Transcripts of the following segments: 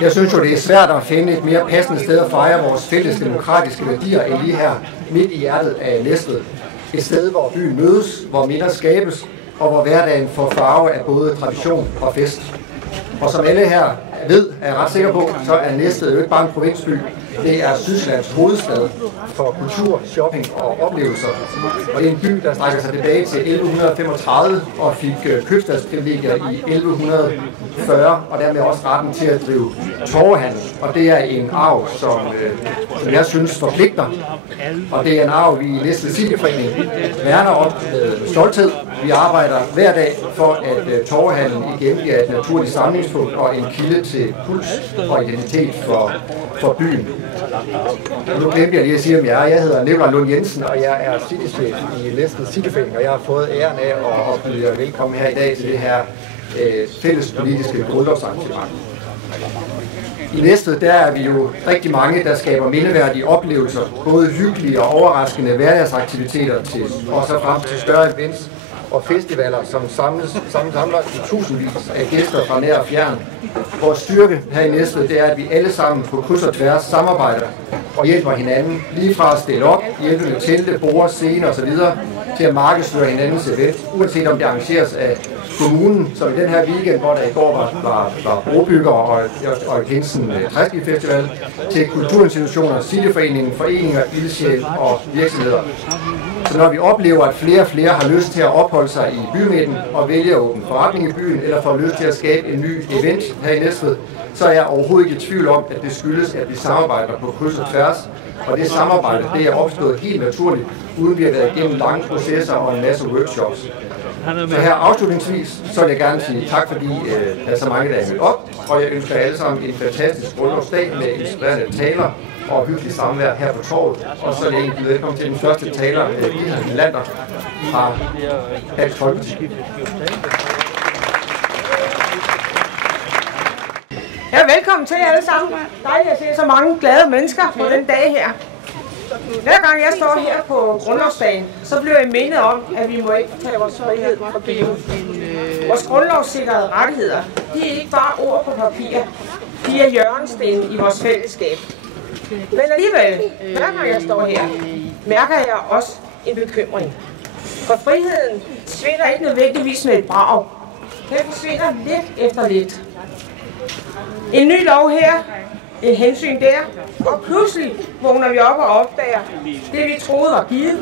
Jeg synes jo, det er svært at finde et mere passende sted at fejre vores fælles demokratiske værdier end lige her, midt i hjertet af Næstved. Et sted, hvor byen mødes, hvor minder skabes, og hvor hverdagen får farve af både tradition og fest. Og som alle her ved, er jeg ret sikker på, så er Næstved jo ikke bare en provinsby. Det er Sydsjællands hovedstad for kultur, shopping og oplevelser. Og det er en by, der strækker sig tilbage til 1135 og fik købstadsprivilegier i 1140, og dermed også retten til at drive torvehandel. Og det er en arv, som jeg synes forpligter. Og det er en arv, vi i Næstved Cityforening værner om med stolthed. Vi arbejder hver dag for, at torvehandlen igen bliver et naturligt samlingspunkt og en kilde til puls og identitet for byen. Nu glemte jeg lige at sige, om jeg hedder Nikolaj Lund Jensen, og jeg er citychef i Næstved Cityforening, og jeg har fået æren af at byde jer velkommen her i dag til det her fælles politiske grundlovsarrangement. I Næstved der er vi jo rigtig mange, der skaber mindeværdige oplevelser, både hyggelige og overraskende hverdagsaktiviteter til, og så frem til større events og festivaler, som samler i tusindvis af gæster fra nær og fjern. Vores styrke her i Næstved, det er, at vi alle sammen på kryds og tværs samarbejder og hjælper hinanden, lige fra at stille op, hjælpe med telte, borde, scener osv., til at markedsføre hinandens event, uanset om det arrangeres af kommunen, som i den her weekend, hvor der i går var brobygger og Jensen Træski Festival, til kulturinstitutioner, cityforeningen, foreninger, ildsjæl og virksomheder. Så når vi oplever, at flere og flere har lyst til at opholde sig i bymidten og vælge at åbne forretning i byen, eller får lyst til at skabe en ny event her i Næstved, så er jeg overhovedet ikke i tvivl om, at det skyldes, at vi samarbejder på kryds og tværs. Og det samarbejde, det er opstået helt naturligt, uden vi har været igennem lange processer og en masse workshops. Så her afslutningsvis, så vil jeg gerne sige tak, fordi der er så mange, der er mødt op, og jeg ønsker alle sammen en fantastisk grundlovsdag med inspirerende taler og hyggelig samvær her på torvet. Og så er jeg egentlig velkommen til den første taler, Wilhelm Lander fra Dansk Folkeparti. Ja, velkommen til alle sammen. Dejligt at se så mange glade mennesker på den dag her. Hver gang jeg står her på grundlovsdagen, så bliver jeg mindet om, at vi må ikke tage vores frihed for givet. Vores grundlovssikrede rettigheder, de er ikke bare ord på papir. De er hjørnestenen i vores fællesskab. Men alligevel, hver gang jeg står her, mærker jeg også en bekymring. For friheden svinder ikke nødvendigvis med et brag. Den forsvinder lidt efter lidt. En ny lov her, en hensyn der, og pludselig vågner vi op og opdager, det vi troede var givet,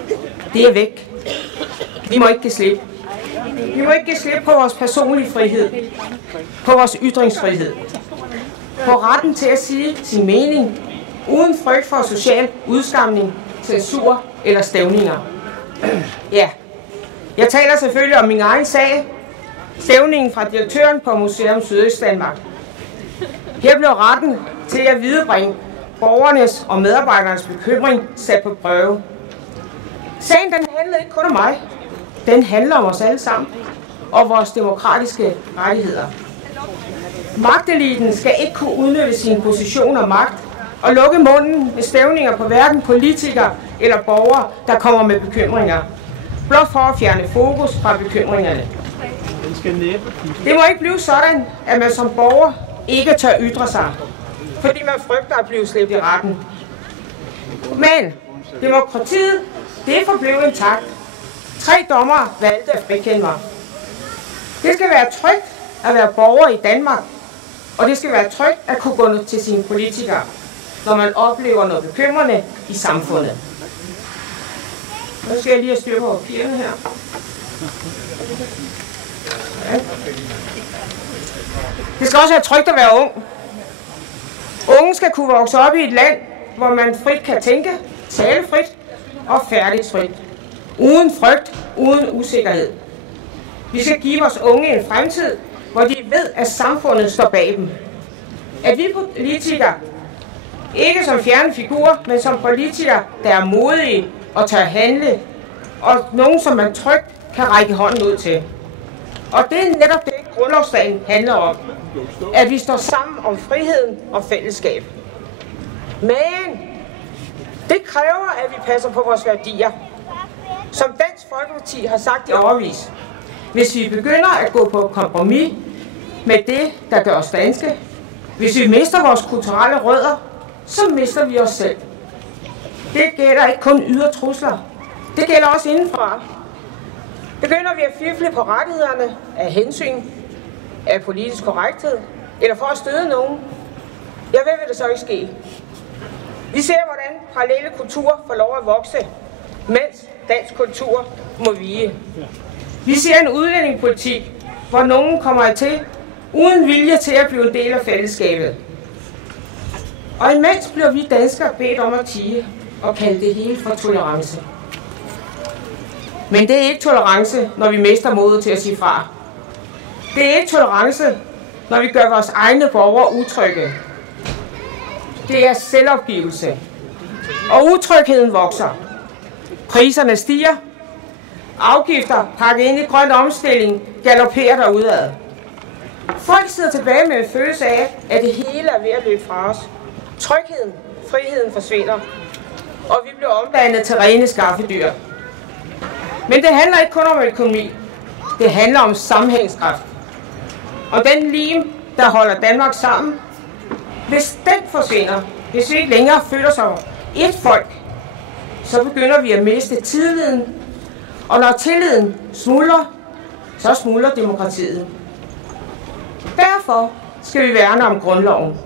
det er væk. Vi må ikke give slip. Vi må ikke give slip på vores personlige frihed, på vores ytringsfrihed, på retten til at sige sin mening, uden frygt for social udskamning, censur eller stævninger. Ja, jeg taler selvfølgelig om min egen sag, stævningen fra direktøren på Museum Sydøstdanmark. Her blev retten til at viderebringe borgernes og medarbejdernes bekymring sat på prøve. Sagen den handler ikke kun om mig. Den handler om os alle sammen og vores demokratiske rettigheder. Magteliten skal ikke kunne udnytte sin position og magt og lukke munden med stævninger på hverken politikere eller borgere, der kommer med bekymringer. Blot for at fjerne fokus fra bekymringerne. Det må ikke blive sådan, at man som borger ikke tør ytre sig, fordi man frygter at blive slæbt i retten. Men demokratiet, det forblev intakt. 3 dommere valgte at frikende mig. Det skal være trygt at være borger i Danmark, og det skal være trygt at kunne gå til sine politikere, når man oplever noget bekymrende i samfundet. Nu skal jeg lige have styr på papirerne her. Ja. Det skal også være trygt at være ung. Unge skal kunne vokse op i et land, hvor man frit kan tænke, tale frit og færdes frit. Uden frygt, uden usikkerhed. Vi skal give vores unge en fremtid, hvor de ved, at samfundet står bag dem. At vi politikere, ikke som fjerne figurer, men som politikere, der er modige og tør handle, og nogen, som man trygt kan række hånden ud til. Og det er netop det, grundlovsdagen handler om. At vi står sammen om friheden og fællesskab. Men det kræver, at vi passer på vores værdier. Som Dansk Folkeparti har sagt i årevis. Hvis vi begynder at gå på kompromis med det, der gør os danske, Hvis vi mister vores kulturelle rødder, så mister vi os selv. Det gælder ikke kun ydre trusler. Det gælder også indenfra. Begynder vi at fifle på rettighederne af hensyn, af politisk korrekthed, eller for at støde nogen, ja, hvad vil det så ikke ske? Vi ser, hvordan parallelle kulturer får lov at vokse, mens dansk kultur må vige. Vi ser en udlændingepolitik, hvor nogen kommer til uden vilje til at blive en del af fællesskabet. Og imens bliver vi danskere bedt om at tie og kalde det hele for tolerance. Men det er ikke tolerance, når vi mister modet til at sige fra. Det er ikke tolerance, når vi gør vores egne borgere utrygge. Det er selvopgivelse. Og utrygheden vokser. Priserne stiger. Afgifter pakket ind i grøn omstilling galopperer derudad. Folk sidder tilbage med en følelse af, at det hele er ved at løbe fra os. Trygheden, friheden forsvinder. Og vi bliver omdannet til rene skaffedyr. Men det handler ikke kun om økonomi. Det handler om sammenhængskraft. Og den lim, der holder Danmark sammen, hvis den forsvinder, hvis vi ikke længere føler som et folk, så begynder vi at miste tilliden. Og når tilliden smuldrer, så smuldrer demokratiet. Derfor skal vi værne om grundloven.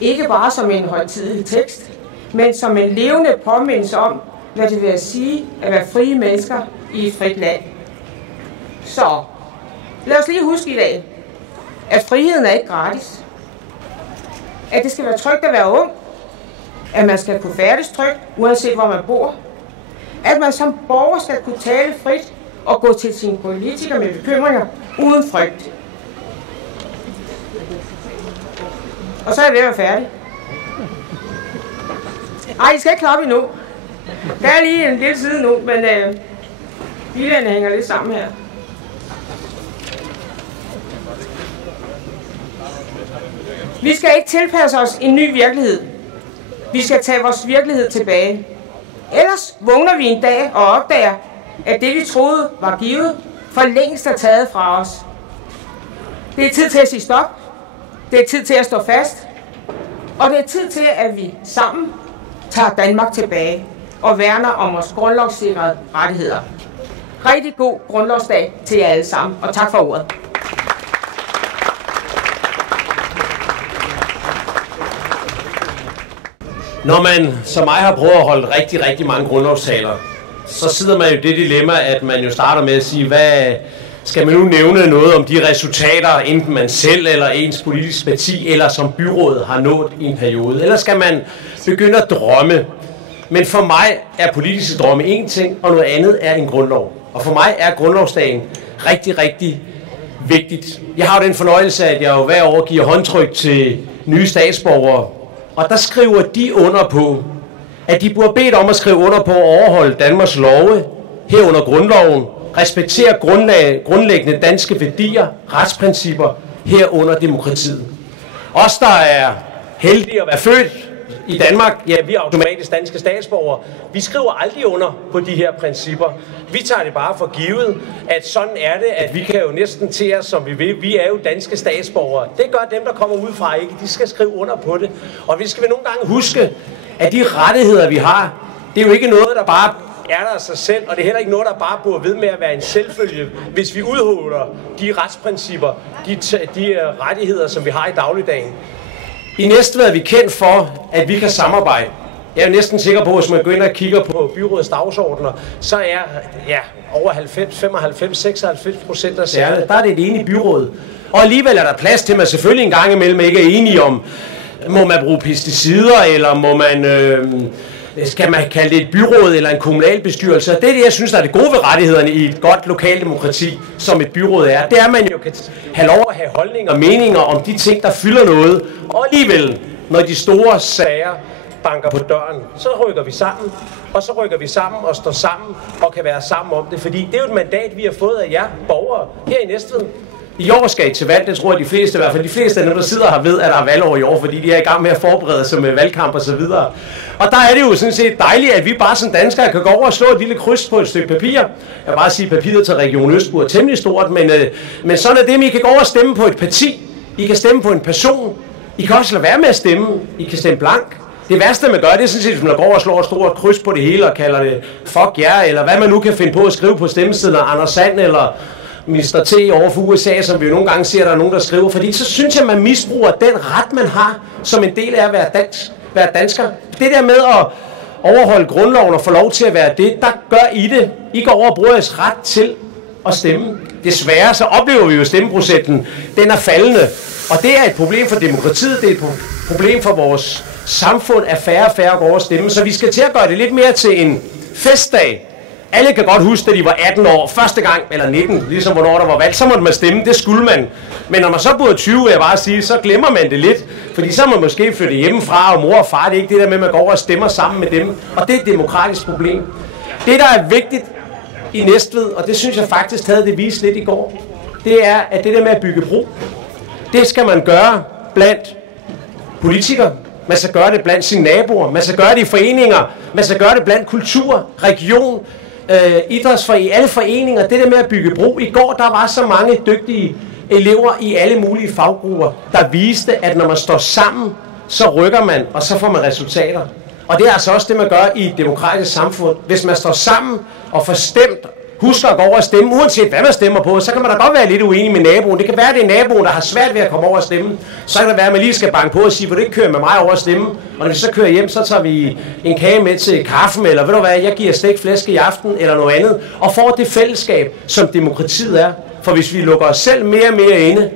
Ikke bare som en højtidelig tekst, men som en levende påmindelse om, hvad det vil sige at være frie mennesker i et frit land. Så lad os lige huske i dag, at friheden er ikke gratis. At det skal være trygt at være ung. At man skal kunne færdes trygt, uanset hvor man bor. At man som borger skal kunne tale frit og gå til sine politikere med bekymringer uden frygt. Og så er jeg ved at være færdig. Ej, I skal ikke klappe endnu. Der er lige en lille side nu, men bilen hænger lidt sammen her. Vi skal ikke tilpasse os en ny virkelighed. Vi skal tage vores virkelighed tilbage. Ellers vågner vi en dag og opdager, at det vi troede var givet, for længst er taget fra os. Det er tid til at sige stop. Det er tid til at stå fast. Og det er tid til, at vi sammen tager Danmark tilbage og værner om vores grundlovssikrede rettigheder. Rigtig god grundlovsdag til jer alle sammen, og tak for ordet. Når man som mig har prøvet at holde rigtig mange grundlovstaler, så sidder man jo det dilemma, at man jo starter med at sige, hvad skal man nu nævne noget om de resultater, enten man selv eller ens politisk parti, eller som byrådet har nået i en periode. Eller skal man begynde at drømme? Men for mig er politiske drømme en ting, og noget andet er en grundlov. Og for mig er grundlovsdagen rigtig vigtigt. Jeg har jo den fornøjelse, at jeg jo hver år giver håndtryk til nye statsborgere, og der skriver de under på, at de bliver bedt om at skrive under på at overholde Danmarks love, herunder grundloven, respektere grundlæggende danske værdier, retsprincipper, herunder demokratiet. Os, der er heldige at være født i Danmark, ja, vi er automatisk danske statsborgere. Vi skriver aldrig under på de her principper. Vi tager det bare for givet, at sådan er det, at vi kan jo næsten til os, som vi vil. Vi er jo danske statsborgere. Det gør dem, der kommer udefra, ikke. De skal skrive under på det. Og vi skal nogle gange huske, at de rettigheder, vi har, det er jo ikke noget, der bare er der af sig selv, og det er heller ikke noget, der bare burde ved med at være en selvfølge, hvis vi udhuler de retsprincipper, de rettigheder, som vi har i dagligdagen. I Næstved er vi kendt for, at vi kan samarbejde. Jeg er jo næsten sikker på, at hvis man går ind og kigger på byrådets dagsordner, så er over 95-96% af sagerne, der er det et enige byråd. Og alligevel er der plads til, at man selvfølgelig en gang imellem ikke er enige om, må man bruge pesticider, eller må man... skal man kalde det et byråd eller en kommunalbestyrelse. Det er det, jeg synes, der er det gode ved rettighederne i et godt lokaldemokrati, som et byråd er. Det er, at man jo kan have lov at have holdninger og meninger om de ting, der fylder noget. Og alligevel, når de store sager banker på døren, så rykker vi sammen. Og så rykker vi sammen og står sammen og kan være sammen om det. Fordi det er jo et mandat, vi har fået af jer borgere her i Næstved. I år skal I til valg, det tror jeg de fleste, i hvert fald de fleste af dem, der sidder her, ved, at der er valgår i år, fordi de er i gang med at forberede sig med valgkamp og så videre. Og der er det jo sådan set dejligt, at vi bare som danskere kan gå over og slå et lille kryds på et stykke papir. Jeg vil bare sige, at papiret til Region Østbro er temmelig stort, men sådan er det, at I kan gå over og stemme på et parti. I kan stemme på en person, I kan også lade være med at stemme. I kan stemme blank. Det værste, man gør, det er sådan set, hvis man går og slår et stort kryds på det hele og kalder det fuck ja, eller hvad man nu kan finde på at skrive på stemmesiden af Anders Sand eller Mr. T over for USA, som vi jo nogle gange ser, der er nogen, der skriver. Fordi så synes jeg, man misbruger den ret, man har som en del af at være dansker. Det der med at overholde grundloven og få lov til at være det, der gør I det. I går over og bruger jeres ret til at stemme. Desværre så oplever vi jo stemmeprocenten, den er faldende. Og det er et problem for demokratiet, det er et problem for vores samfund, at færre og færre går over at stemme. Så vi skal til at gøre det lidt mere til en festdag. Alle kan godt huske, at de var 18 år første gang, eller 19, ligesom hvornår der var valg, så måtte man stemme, det skulle man. Men når man så både 20, vil jeg bare sige, så glemmer man det lidt. Fordi så er man måske flyttet hjemmefra, og mor og far, det er ikke det der med, at man går over og stemmer sammen med dem. Og det er et demokratisk problem. Det, der er vigtigt i Næstved, og det synes jeg faktisk havde det vist lidt i går, det er, at det der med at bygge bro, det skal man gøre blandt politikere. Man skal gøre det blandt sine naboer. Man skal gøre det i foreninger. Man skal gøre det blandt kultur, region, idrætsforeninger, alle foreninger. Det der med at bygge bro. I går, der var så mange dygtige elever i alle mulige faggrupper, der viste, at når man står sammen, så rykker man, og så får man resultater. Og det er altså også det, man gør i et demokratisk samfund. Hvis man står sammen og får stemt, husker at gå over og stemme, uanset hvad man stemmer på, så kan man da godt være lidt uenig med naboen. Det kan være, at det er naboen, der har svært ved at komme over og stemme. Så kan det være, at man lige skal banke på og sige, vil du ikke køre med mig over at stemme? Og når vi så kører hjem, så tager vi en kage med til kaffen, eller ved du hvad, jeg giver stegt flæsk i aften, eller noget andet, og får det fællesskab, som demokratiet er. For hvis vi lukker os selv mere og mere inde,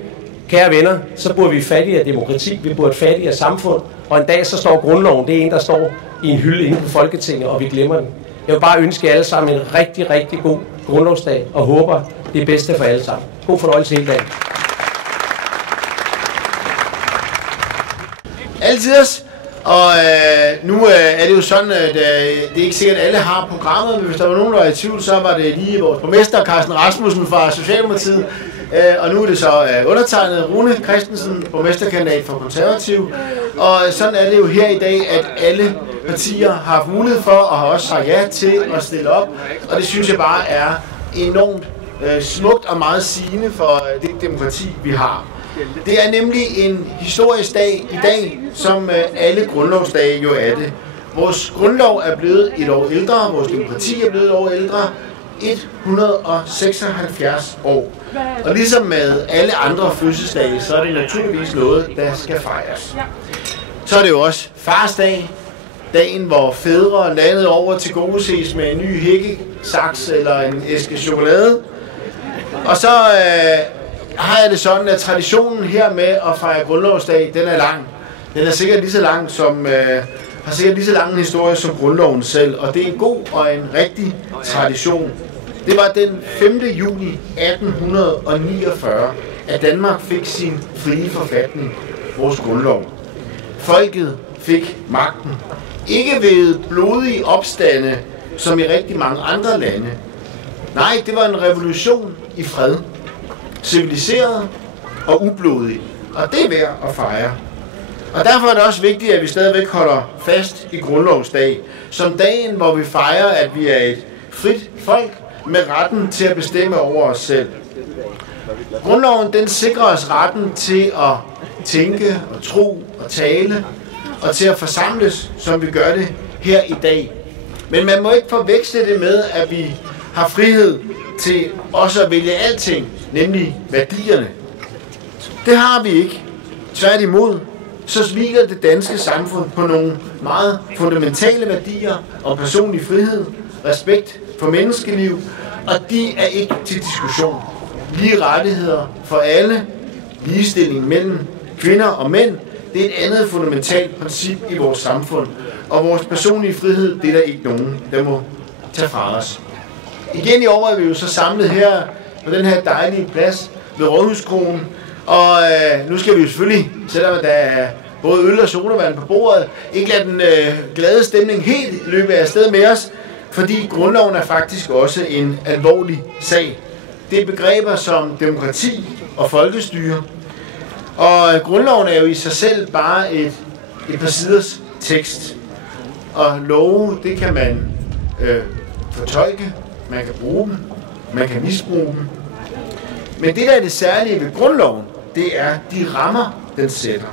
kære venner, så burde vi fattige af demokrati, vi burde fattige af samfund, og en dag så står grundloven, det er en, der står i en hylde inde på Folketinget, og vi glemmer den. Jeg vil bare ønske jer alle sammen en rigtig, rigtig god grundlovsdag, og håber det bedste for alle sammen. God fornøjelse hele dagen. Altid. Og nu er det jo sådan, at det er ikke sikkert, at alle har programmet, men hvis der var nogen, der var i tvivl, så var det lige vores borgmester, Carsten Rasmussen fra Socialdemokratiet. Og nu er det så undertegnet Rune Christensen, borgmesterkandidat for Konservativ. Og sådan er det jo her i dag, at alle partier har haft mulighed for, og har også sagt ja til at stille op. Og det synes jeg bare er enormt smukt og meget sigende for det demokrati, vi har. Det er nemlig en historisk dag i dag, som alle grundlovsdage jo er det. Vores grundlov er blevet et år ældre, vores demokrati er blevet et år ældre, 176 år. Og ligesom med alle andre fødselsdage, så er det naturligvis noget, der skal fejres. Så er det jo også farsdag, dagen hvor fædre landede over til gode ses med en ny hækkesaks eller en æske chokolade. Og så har jeg det sådan, at traditionen her med at fejre grundlovsdag, den er lang. Den er sikkert lige så lang som, har sikkert lige så lang en historie som grundloven selv, og det er en god og en rigtig tradition. Det var den 5. juni 1849, at Danmark fik sin frie forfatning, vores grundlov. Folket fik magten. Ikke ved blodige opstande, som i rigtig mange andre lande. Nej, det var en revolution i fred. Civiliseret og ublodig. Og det er værd at fejre. Og derfor er det også vigtigt, at vi stadigvæk holder fast i grundlovsdag, som dagen, hvor vi fejrer, at vi er et frit folk med retten til at bestemme over os selv. Grundloven, den sikrer os retten til at tænke og tro og tale, og til at forsamles, som vi gør det her i dag. Men man må ikke forveksle det med, at vi har frihed til også at vælge alting, nemlig værdierne. Det har vi ikke. Tværtimod, så hviler det danske samfund på nogle meget fundamentale værdier og personlig frihed, respekt for menneskeliv, og de er ikke til diskussion. Lige rettigheder for alle, ligestilling mellem kvinder og mænd, det er et andet fundamentalt princip i vores samfund, og vores personlige frihed, det er der ikke nogen, der må tage fra os. Igen i år er vi jo så samlet her på den her dejlige plads ved Rådhuskronen, og nu skal vi jo selvfølgelig, selvom der er både øl og sodavand på bordet, ikke lade den glade stemning helt løbe af sted med os, fordi grundloven er faktisk også en alvorlig sag. Det er begreber som demokrati og folkestyre, og grundloven er jo i sig selv bare et par siders tekst. Og love, det kan man fortolke, man kan bruge dem, man kan misbruge dem. Men det, der er det særlige ved grundloven, det er de rammer, den sætter.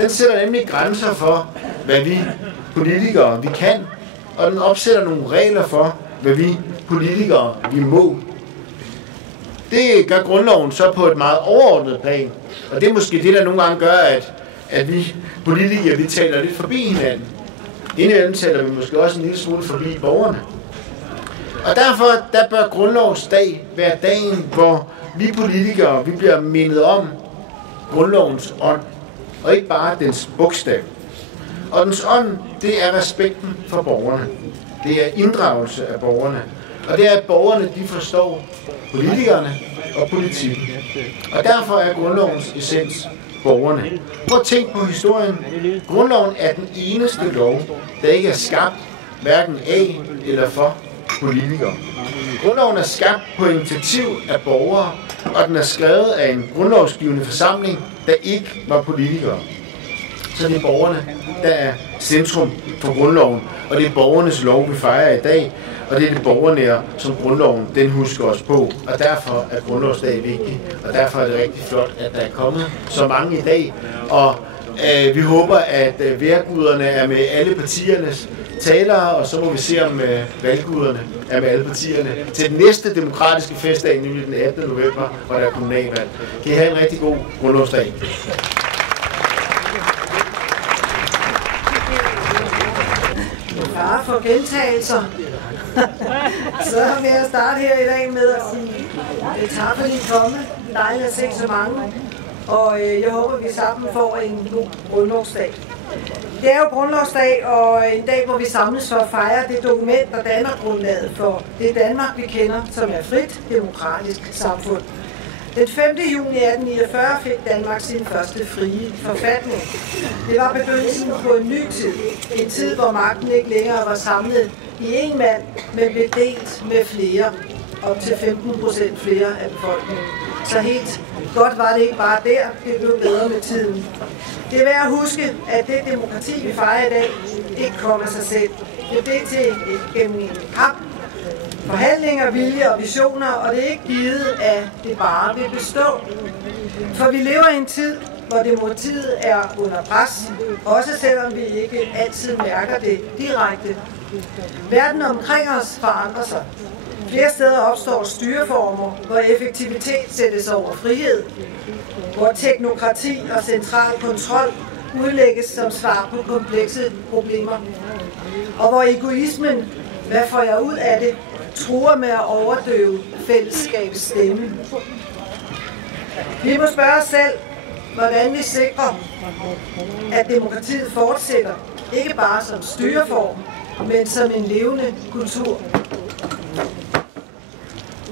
Den sætter nemlig grænser for, hvad vi politikere vi kan, og den opsætter nogle regler for, hvad vi politikere vi må. Det gør grundloven så på et meget overordnet plan, og det er måske det, der nogle gange gør, at vi politikere vi taler lidt forbi hinanden. Indimellem taler vi måske også en lille smule forbi borgerne. Og derfor der bør grundlovens dag være dagen, hvor vi politikere vi bliver mindet om grundlovens ånd, og ikke bare dens bogstav. Og dens ånd, det er respekten for borgerne. Det er inddragelse af borgerne. Og det er, at borgerne de forstår politikerne og politikken. Og derfor er grundlovens essens borgerne. Prøv at tænke på historien. Grundloven er den eneste lov, der ikke er skabt hverken af eller for politikere. Grundloven er skabt på initiativ af borgere, og den er skrevet af en grundlovsgivende forsamling, der ikke var politikere. Så det er borgerne, der er centrum for grundloven, og det er borgernes lov, vi fejrer i dag, og det er det borgernære, som grundloven den husker os på, og derfor er grundlovsdag vigtig, og derfor er det rigtig flot, at der er kommet så mange i dag, og vi håber, at vejrguderne er med alle partiernes talere, og så må vi se, om valgguderne er med alle partierne til den næste demokratiske festdag, nemlig den 18. november, hvor der er kommunalvalg. Kan I have en rigtig god grundlovsdag. Fare for gentagelser. Så vil jeg starte her i dag med at sige tak for din komme. Dejligt at se så mange. Og jeg håber, vi sammen får en god grundlovsdag. Det er jo grundlovsdag, og en dag, hvor vi samles for at fejre det dokument, der danner grundlaget for det Danmark, vi kender, som er frit, demokratisk samfund. Den 5. juni 1849 fik Danmark sin første frie forfatning. Det var begyndelsen på en ny tid. En tid, hvor magten ikke længere var samlet i én mand, men blev delt med flere. Op til 15% flere af befolkningen. Så helt godt var det ikke bare der, det blev bedre med tiden. Det er værd at huske, at det demokrati, vi fejrer i dag, ikke kom af sig selv. Det blev til gennem en kamp, forhandlinger, vilje og visioner, og det er ikke givet, at det bare vil bestå. For vi lever i en tid, hvor demokratiet er under pres, også selvom vi ikke altid mærker det direkte. Verden omkring os forandrer sig. Flere steder opstår styreformer, hvor effektivitet sættes over frihed, hvor teknokrati og central kontrol udlægges som svar på komplekse problemer, og hvor egoismen, hvad får jeg ud af det, truer med at overdøve fællesskabets stemme. Vi må spørge os selv, hvordan vi sikrer, at demokratiet fortsætter, ikke bare som styreform, men som en levende kultur.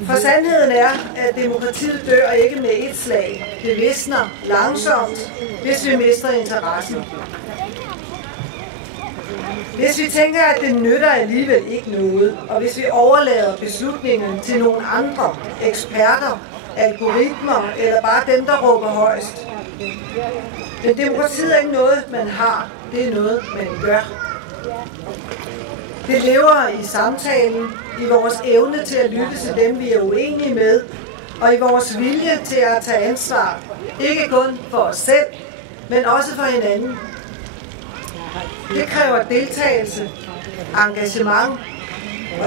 For sandheden er, at demokratiet dør ikke med et slag. Det visner langsomt, hvis vi mister interessen. Hvis vi tænker, at det nytter alligevel ikke noget, og hvis vi overlader beslutningen til nogle andre, eksperter, algoritmer eller bare dem, der råber højst. Men demokratiet er ikke noget, man har. Det er noget, man gør. Det lever i samtalen, i vores evne til at lytte til dem, vi er uenige med, og i vores vilje til at tage ansvar. Ikke kun for os selv, men også for hinanden. Det kræver deltagelse, engagement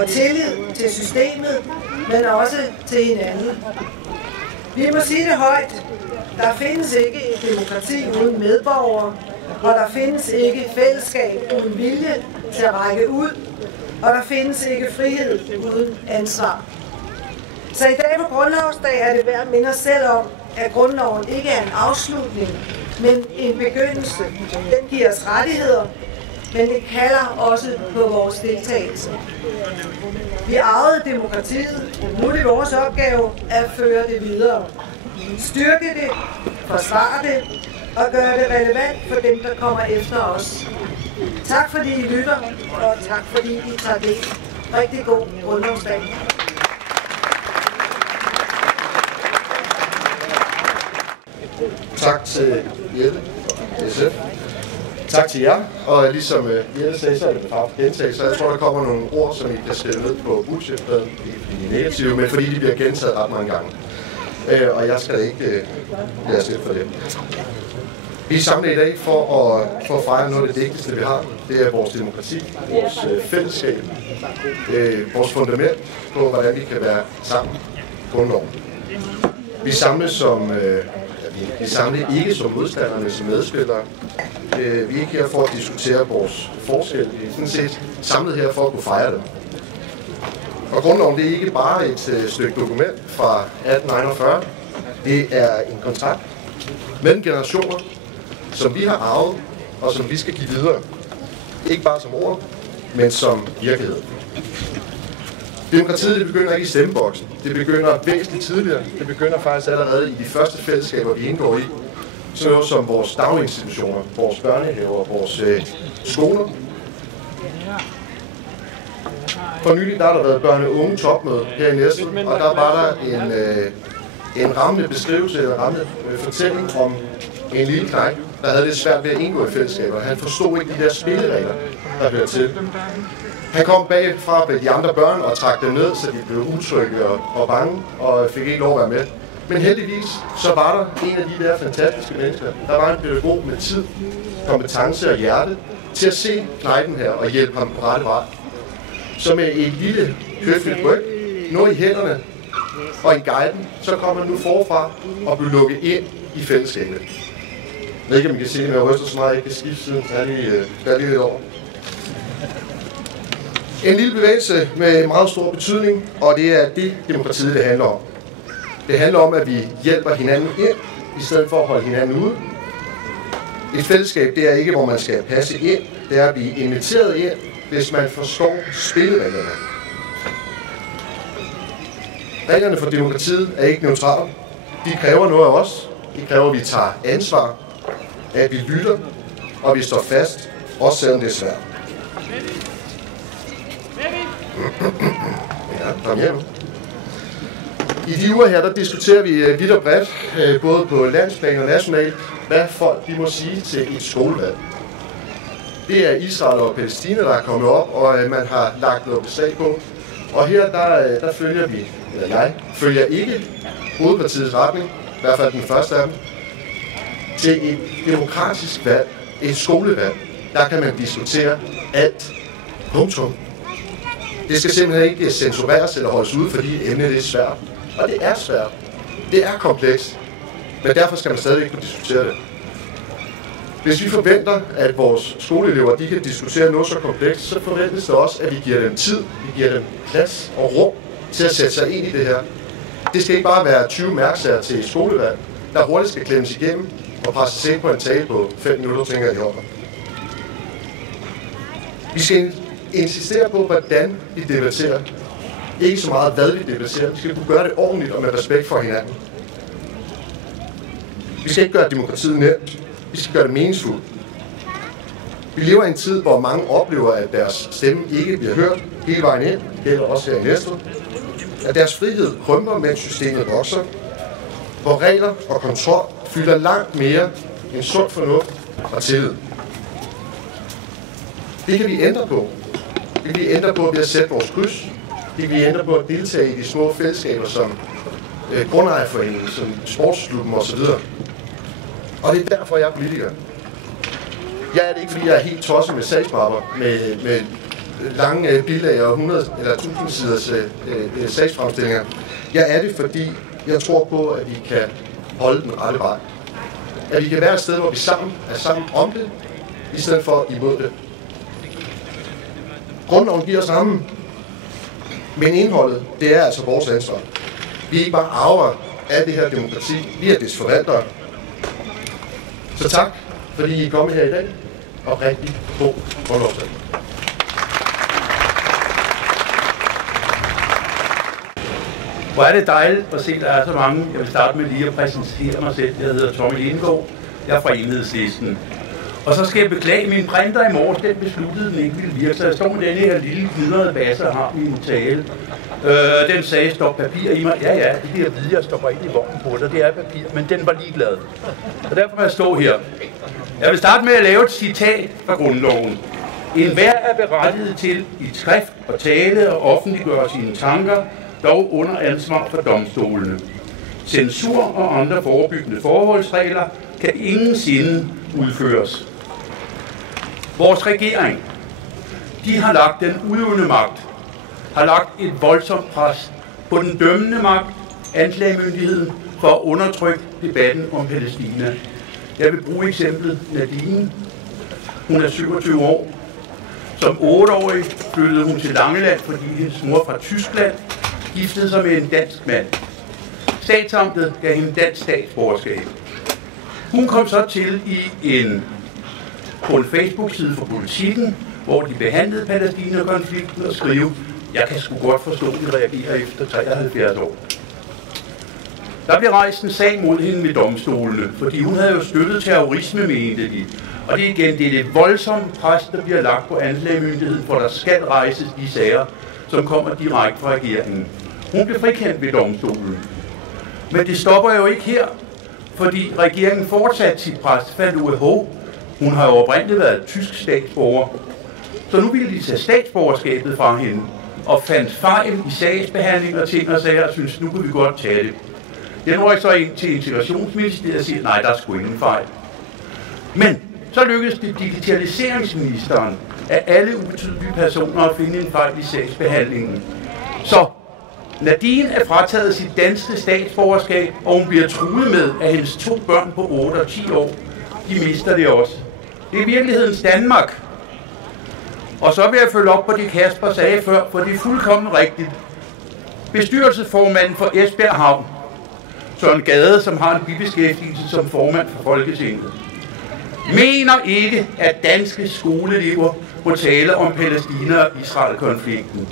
og tillid til systemet, men også til hinanden. Vi må sige det højt. Der findes ikke et demokrati uden medborgere, og der findes ikke fællesskab uden vilje til at række ud, og der findes ikke frihed uden ansvar. Så i dag på Grundlovsdag er det værd at minde os selv om, at grundloven ikke er en afslutning, men en begyndelse. Den giver os rettigheder, men det kalder også på vores deltagelse. Vi arvede demokratiet, nu er det vores opgave at føre det videre. Styrke det, forsvare det og gøre det relevant for dem, der kommer efter os. Tak fordi I lytter, og tak fordi I tager del. Rigtig god Grundlovsdag. Tak til Jette og SF. Tak til jer, og ligesom Jette sagde, så er det med far for gentagelse, så jeg tror, der kommer nogle ord, som I kan skrive ned på bullshit-pladen i negative, men fordi de bliver gentaget ret mange gange. Og jeg skal ikke lade os lidt for det. Vi er samlet i dag for at fejre noget af det vigtigste, vi har. Det er vores demokrati, vores fællesskab, vores fundament på, hvordan vi kan være sammen på grundloven. Vi samles ikke som modstandere, men som medspillere. Vi er ikke her for at diskutere vores forskel. Vi er sådan set samlet her for at kunne fejre dem. Og grundloven, det er ikke bare et stykke dokument fra 1841. Det er en kontrakt mellem generationer, som vi har arvet, og som vi skal give videre. Ikke bare som ord, men som virkelighed. Demokratiet, det begynder ikke i stemmeboksen. Det begynder væsentligt tidligere. Det begynder faktisk allerede i de første fællesskaber, vi indgår i. Sådan noget som vores daginstitutioner, vores børnehaver, vores skoler. For nylig der har der været børne- og unge topmøde her i Næstved, og der var der en rammende beskrivelse, en rammende fortælling om en lille knægt, der havde lidt svært ved at indgå i fællesskaber. Han forstod ikke de der spilleregler, der hører til. Han kom bagfra med de andre børn og trak dem ned, så de blev utrygge og bange og fik ikke lov at være med. Men heldigvis så var der en af de der fantastiske mennesker. Der var en pædagog med tid, kompetence og hjerte til at se knægten her og hjælpe ham på rette vej. Så med et lille høfligt ryg, noget i hænderne og en guiden, så kom han nu forfra og blev lukket ind i fællesskabet. Jeg ved ikke, om I kan se, at jeg ryster så meget, jeg ikke kan skifte siden, så er lige lidt over. En lille bevægelse med meget stor betydning, og det er det, demokratiet det handler om. Det handler om, at vi hjælper hinanden ind, i stedet for at holde hinanden ude. Et fællesskab, det er ikke, hvor man skal passe ind, det er at blive inviteret ind, hvis man forstår spillereglerne. Reglerne for demokratiet er ikke neutrale. De kræver noget af os. De kræver, at vi tager ansvar, at vi lytter, og vi står fast, også selvom det er svært. Ja, kom hjem. I de uger her, der diskuterer vi vidt og bredt, både på landsplan og nationalt, hvad folk de må sige til et skolevalg. Det er Israel og Palæstina, der er kommet op, og man har lagt noget beslag på. Og her, der følger vi, eller jeg, følger ikke hovedpartiets retning, i hvert fald den første af dem, til et demokratisk valg, et skolevalg. Der kan man diskutere alt. Punktum. Det skal simpelthen ikke censureres eller holdes ude, fordi emnet er svært. Og det er svært. Det er komplekst. Men derfor skal man stadig ikke kunne diskutere det. Hvis vi forventer, at vores skoleelever de kan diskutere noget så komplekst, så forventes det også, at vi giver dem tid, vi giver dem plads og rum til at sætte sig ind i det her. Det skal ikke bare være 20 mærksager til et skolevalg, der hurtigt skal klemmes igennem og presses ind på en tale på 5 minutter, tænker jeg, de holder. Vi skal insistere på, hvordan vi debatterer. Ikke så meget, hvad vi debatterer. Vi skal kunne gøre det ordentligt og med respekt for hinanden. Vi skal ikke gøre demokratiet nemt. Vi skal gøre det meningsfuldt. Vi lever i en tid, hvor mange oplever, at deres stemme ikke bliver hørt hele vejen ind. Det gælder også her i Næstved. At deres frihed krymper, mens systemet vokser. Hvor regler og kontrol fylder langt mere end sund fornuft og tillid. Det kan vi ændre på. Det kan vi ændre på ved at sætte vores kryds. Det kan vi ændre på at deltage i de små fællesskaber som grundejerforeningen, som sportsklubben osv. Og det er derfor, jeg er politiker. Jeg er det ikke, fordi jeg er helt tosset med sagsmapper, med lange bilag og 100 eller 1000 siders sagsfremstillinger. Jeg er det, fordi jeg tror på, at vi kan holde den rette vej. At vi kan være et sted, hvor vi sammen er sammen om det, i stedet for imod det. Grundloven giver os rammen, men indholdet, det er altså vores ansvar. Vi er ikke bare arver af det her demokrati, vi er dets forvaltere. Så tak, fordi I er kommet her i dag, og rigtig god grundlovsdag. Hvor er det dejligt at se, at der er så mange. Jeg vil starte med lige at præsentere mig selv. Jeg hedder Tommy Lindgaard. Jeg er fra Enhedslisten. Og så skal jeg beklage, min printer i morges, den besluttede, den ikke ville virke. Så jeg står med den her lille knidrede basse og har min tale. Den sagde, stop papir i mig. Ja, det bliver at vide, jeg stopper ikke i vognen på, så det er papir. Men den var ligeglad. Og derfor må jeg stå her. Jeg vil starte med at lave et citat fra grundloven. Enhver er berettiget til i skrift og tale og offentliggøre sine tanker, dog under ansvar for domstolene. Censur og andre forebyggende forholdsregler kan ingensinde udføres. Vores regering, de har lagt den udøvende magt, har lagt et voldsomt pres på den dømmende magt, anklagemyndigheden, for at undertrykke debatten om Palæstina. Jeg vil bruge eksemplet Nadine. Hun er 27 år. Som 8-årig flyttede hun til Langeland, fordi hendes mor fra Tyskland giftede sig med en dansk mand. Statsamtet gav hende dansk statsborgerskab. Hun kom så til på en Facebook-side for Politikken, hvor de behandlede Palæstina-konflikten og skrev, jeg kan sgu godt forstå, at de reagerer efter 73 år. Der blev rejst en sag mod hende ved domstolene, fordi hun havde jo støttet terrorisme, mente de. Og det er det voldsomme pres, der bliver lagt på anklagemyndigheden, for der skal rejses de sager, som kommer direkte fra regeringen. Hun blev frikendt ved domstolen. Men det stopper jo ikke her, fordi regeringen fortsatte sit pres, fandt ud af, hun har jo oprindeligt været tysk statsborger. Så nu ville de tage statsborgerskabet fra hende, og fandt fejl i sagsbehandling og ting og sager, og synes, nu kunne vi godt tage det. Den røg så ind til Integrationsministeriet og siger, nej, der er sgu ingen fejl. Men så lykkedes det digitaliseringsministeren af alle ubetydelige personer at finde en fejl i sagsbehandlingen. Så Nadine er frataget sit danske statsborgerskab, og hun bliver truet med, at hendes 2 børn på 8 og 10 år, de mister det også. Det er virkelighedens Danmark. Og så vil jeg følge op på det, Kasper sagde før, for det er fuldkommen rigtigt. Bestyrelsesformanden for Esbjerg Havn, Søren Gade, som har en bibeskæftigelse som formand for Folketinget, mener ikke, at danske skoleelever må tale om Palæstina og Israel-konflikten.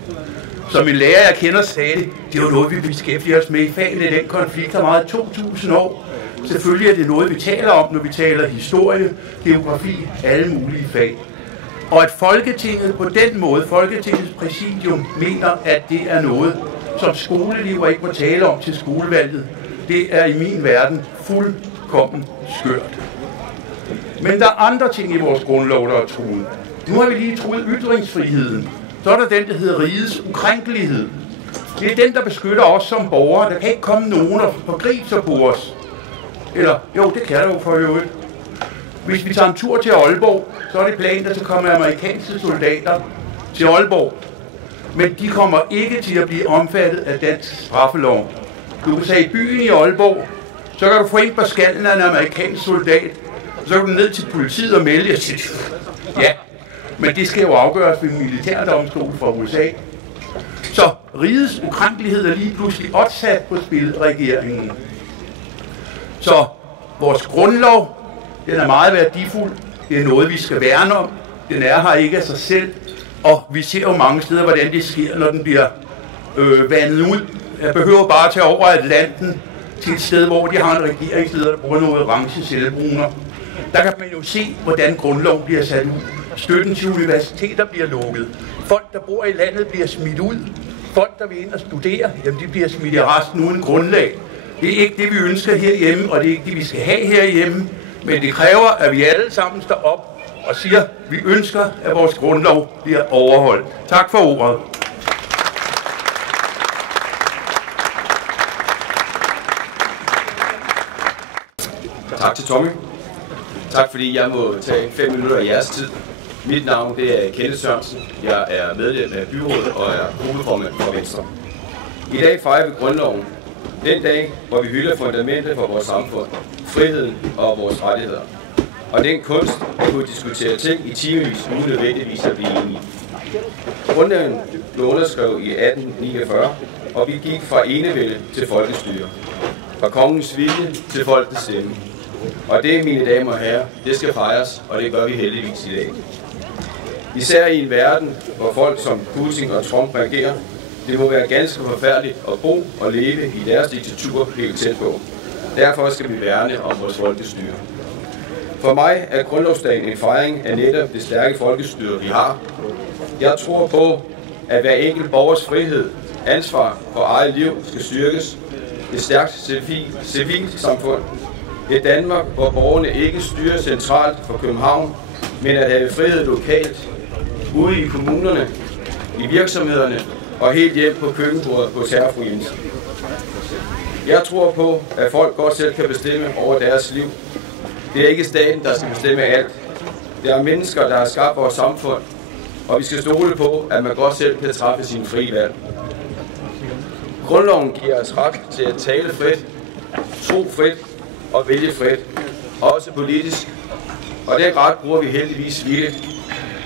Som en lærer, jeg kender, sagde det var noget, vi beskæftiger os med i faget. Den konflikt har meget 2000 år. Selvfølgelig er det noget, vi taler om, når vi taler historie, geografi, alle mulige fag. Og at Folketinget på den måde, Folketingets præsidium, mener, at det er noget, som skoleelever ikke må tale om til skolevalget, det er i min verden fuldkommen skørt. Men der er andre ting i vores grundlov, der er truet. Nu har vi lige truet ytringsfriheden. Så er der den, der hedder rigets ukrænkelighed. Det er den, der beskytter os som borgere. Der kan ikke komme nogen og forgribe sig på os. Eller, jo, det kan der jo for øvrigt. Hvis vi tager en tur til Aalborg, så er det planen, at der kommer amerikanske soldater til Aalborg. Men de kommer ikke til at blive omfattet af dansk straffelov. Du kan tage i byen i Aalborg, så kan du få ind på skallen af en amerikansk soldat, og så kan du ned til politiet og melde, ja, men det skal jo afgøres ved militærdomstol fra USA. Så rigets ukrænkelighed er lige pludselig også sat på spil regeringen. Så vores grundlov, den er meget værdifuld. Det er noget, vi skal værne om. Den er her ikke af sig selv. Og vi ser jo mange steder, hvordan det sker, når den bliver vandet ud. Jeg behøver bare at tage over Atlanten til et sted, hvor de har en regeringsleder, der bruger noget orange selvbruner. Der kan man jo se, hvordan grundloven bliver sat ud. Støtten til universiteter bliver lukket. Folk, der bor i landet, bliver smidt ud. Folk, der vil ind og studere, jamen de bliver smidt i resten uden grundlag. Det er ikke det, vi ønsker herhjemme, og det er ikke det, vi skal have herhjemme. Men det kræver, at vi alle sammen står op og siger, at vi ønsker, at vores grundlov bliver overholdt. Tak for ordet. Tak til Tommy. Tak fordi jeg må tage 5 minutter af jeres tid. Mit navn det er Kenneth Sørensen. Jeg er medlem af byrådet og er gruppeformand for Venstre. I dag fejrer vi grundloven. Den dag, hvor vi hylder fundamentet for vores samfund, friheden og vores rettigheder. Og den kunst at kunne diskutere ting i timevis uden nødvendigvis at blive enige. Grundloven blev underskrevet i 1849, og vi gik fra enevælde til folkestyre. Fra kongens vilje til folkets stemme. Og det, mine damer og herrer, det skal fejres, og det gør vi heldigvis i dag. Især i en verden, hvor folk som Putin og Trump reagerer, det må være ganske forfærdeligt at bo og leve i deres diktatur helt tæt på. Derfor skal vi værne om vores folkestyre. For mig er grundlovsdagen en fejring af netop det stærke folkestyre, vi har. Jeg tror på, at hver enkelt borgers frihed, ansvar for eget liv skal styrkes. Et stærkt civilt samfund. Et Danmark, hvor borgerne ikke styrer centralt fra København, men at have frihed lokalt, ude i kommunerne, i virksomhederne og helt hjem på køkkenbordet på Terfru Jensen. Jeg tror på, at folk godt selv kan bestemme over deres liv. Det er ikke staten, der skal bestemme alt. Det er mennesker, der har skabt vores samfund, og vi skal stole på, at man godt selv kan træffe sine frie valg. Grundloven giver os ret til at tale frit, tro frit og vælge frit, også politisk. Og den ret bruger vi heldigvis flittigt.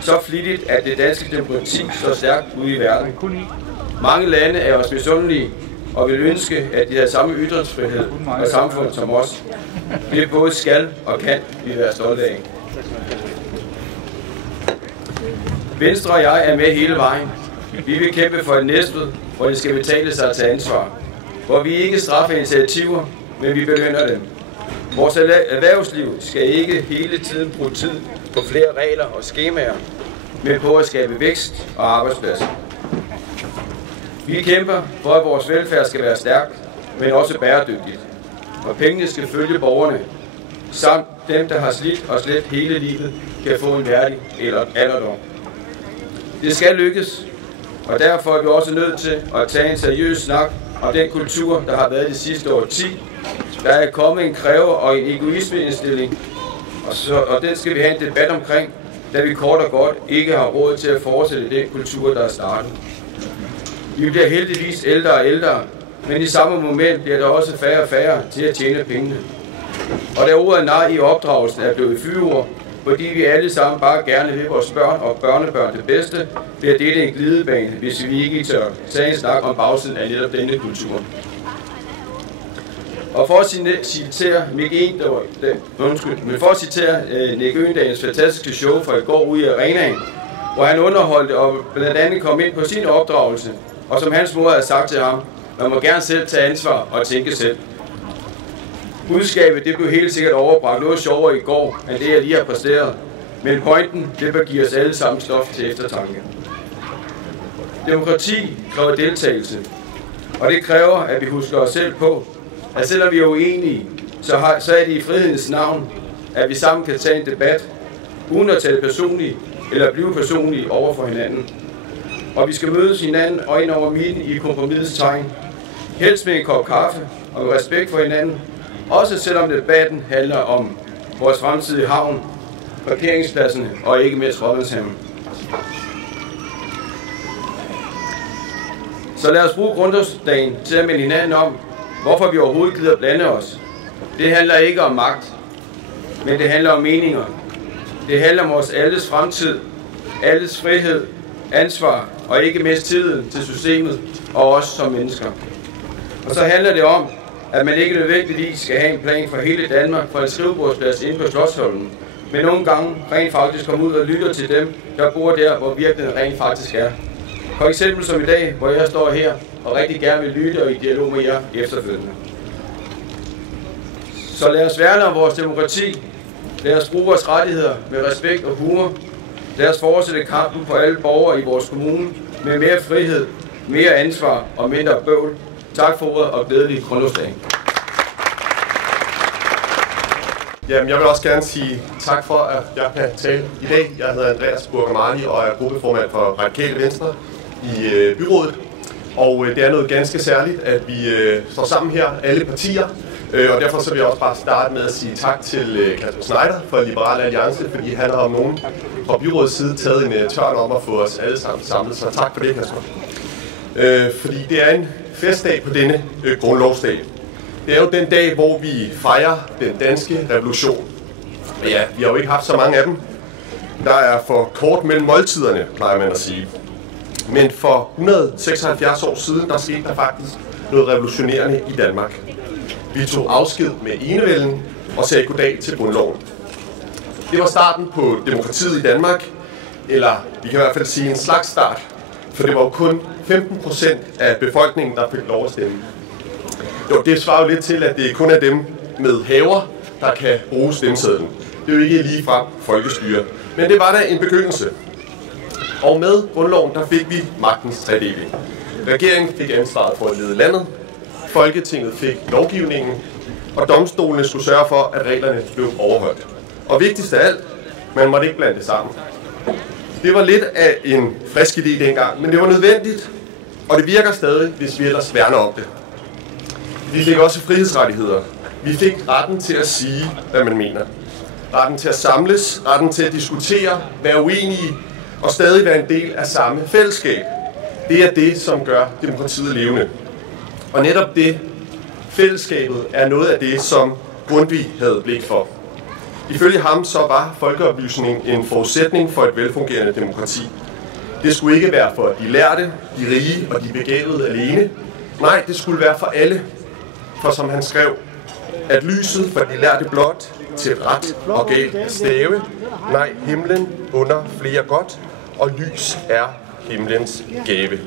Så flittigt, at det danske demokrati står stærkt ude i verden. Mange lande er os misundelige og vil ønske, at de har samme ytringsfrihed og samfund som os. Det både skal og kan vi være stolte af. Venstre og jeg er med hele vejen. Vi vil kæmpe for et Næstved, hvor det skal betale sig at tage ansvar. Hvor vi ikke straffer initiativer, men vi belønner dem. Vores erhvervsliv skal ikke hele tiden bruge tid på flere regler og skemaer, men på at skabe vækst og arbejdspladser. Vi kæmper for, at vores velfærd skal være stærk, men også bæredygtigt. Og pengene skal følge borgerne, samt dem, der har slidt og slæbt hele livet, kan få en værdig alderdom. Det skal lykkes, og derfor er vi også nødt til at tage en seriøs snak om den kultur, der har været det sidste årti. Der er kommet en kræver og en egoismeindstilling, og den skal vi have en debat omkring, da vi kort og godt ikke har råd til at fortsætte den kultur, der er startet. Vi bliver heldigvis ældre og ældre, men i samme moment bliver der også færre og færre til at tjene pengene. Og da ordet nej i opdragelsen er blevet fyreord, fordi vi alle sammen bare gerne vil vores børn og børnebørn det bedste, bliver dette en glidebane, hvis vi ikke tør tage en snak om bagsiden af netop denne kultur. Og for at citere Nick Øgendalens fantastiske show fra i går ude i arenaen, hvor han underholdte og blandt andet kom ind på sin opdragelse, og som hans mor havde sagt til ham, man må gerne selv tage ansvar og tænke selv. Budskabet det blev helt sikkert overbragt noget sjovere i går, end det jeg lige har præsteret, men pointen det bør give os alle sammen stof til eftertanke. Demokrati kræver deltagelse, og det kræver, at vi husker os selv på, at selvom vi er uenige, så er det i frihedens navn, at vi sammen kan tage en debat, uden at tale personligt eller blive personlige over for hinanden. Og vi skal mødes hinanden øjne over midten i kompromisets tegn, helst med en kop kaffe og med respekt for hinanden, også selvom debatten handler om vores fremtidige havn, parkeringspladserne og ikke mindst Rådmandshaven. Så lad os bruge grundlovsdagen til at minde hinanden om, hvorfor vi overhovedet gider blande os. Det handler ikke om magt, men det handler om meninger. Det handler om vores alles fremtid, alles frihed, ansvar og ikke mindst tilliden til systemet og os som mennesker. Og så handler det om, at man ikke nødvendigvis skal have en plan for hele Danmark fra en skrivebordsplads inde på Slotsholmen, men nogle gange rent faktisk komme ud og lytte til dem, der bor der, hvor virkeligheden rent faktisk er. For eksempel som i dag, hvor jeg står her og rigtig gerne vil lytte og i dialog med jer efterfølgende. Så lad os værne om vores demokrati. Lad os bruge vores rettigheder med respekt og humor. Lad os fortsætte kampen for alle borgere i vores kommune med mere frihed, mere ansvar og mindre bøvl. Tak for ordet og glædelig grundlovsdag. Jamen, jeg vil også gerne sige tak for, at jeg kan tale i dag. Jeg hedder Andreas Burger-Marli og er gruppeformand for Radikale Venstre i byrådet. Og det er noget ganske særligt, at vi står sammen her, alle partier. Og derfor så vil jeg også bare starte med at sige tak til Kasper Schneider fra Liberal Alliance, fordi han har om nogen fra byrådets side taget en tørn om at få os alle sammen samlet. Så tak for det, Kasper. Fordi det er en festdag på denne grundlovsdag. Det er jo den dag, hvor vi fejrer den danske revolution. Og ja, vi har jo ikke haft så mange af dem. Der er for kort mellem måltiderne, plejer man at sige. Men for 176 år siden, der skete der faktisk noget revolutionerende i Danmark. Vi tog afsked med enevælden og sagde goddag til grundloven. Det var starten på demokratiet i Danmark, eller vi kan i hvert fald sige en slags start, for det var jo kun 15% af befolkningen, der fik lov at stemme. Det svarer jo lidt til, at det kun er dem med haver, der kan bruge stemmesedlen. Det er jo ikke ligefrem folkestyre, men det var da en begyndelse. Og med grundloven, der fik vi magtens tredeling. Regeringen fik ansvaret for at lede landet, Folketinget fik lovgivningen, og domstolene skulle sørge for, at reglerne blev overholdt. Og vigtigst af alt, man måtte ikke blande det sammen. Det var lidt af en frisk idé dengang, men det var nødvendigt, og det virker stadig, hvis vi ellers værner om det. Vi fik også frihedsrettigheder. Vi fik retten til at sige, hvad man mener. retten til at samles, retten til at diskutere, være uenige og stadig være en del af samme fællesskab. Det er det, som gør demokratiet levende. Og netop det, fællesskabet, er noget af det, som Grundtvig havde blik for. Ifølge ham så var folkeoplysning en forudsætning for et velfungerende demokrati. Det skulle ikke være for de lærte, de rige og de begavede alene. Nej, det skulle være for alle. For som han skrev, at lyset for de lærte blot til ret og galt at stave. Nej, himlen under flere godt, og lys er himlens gave.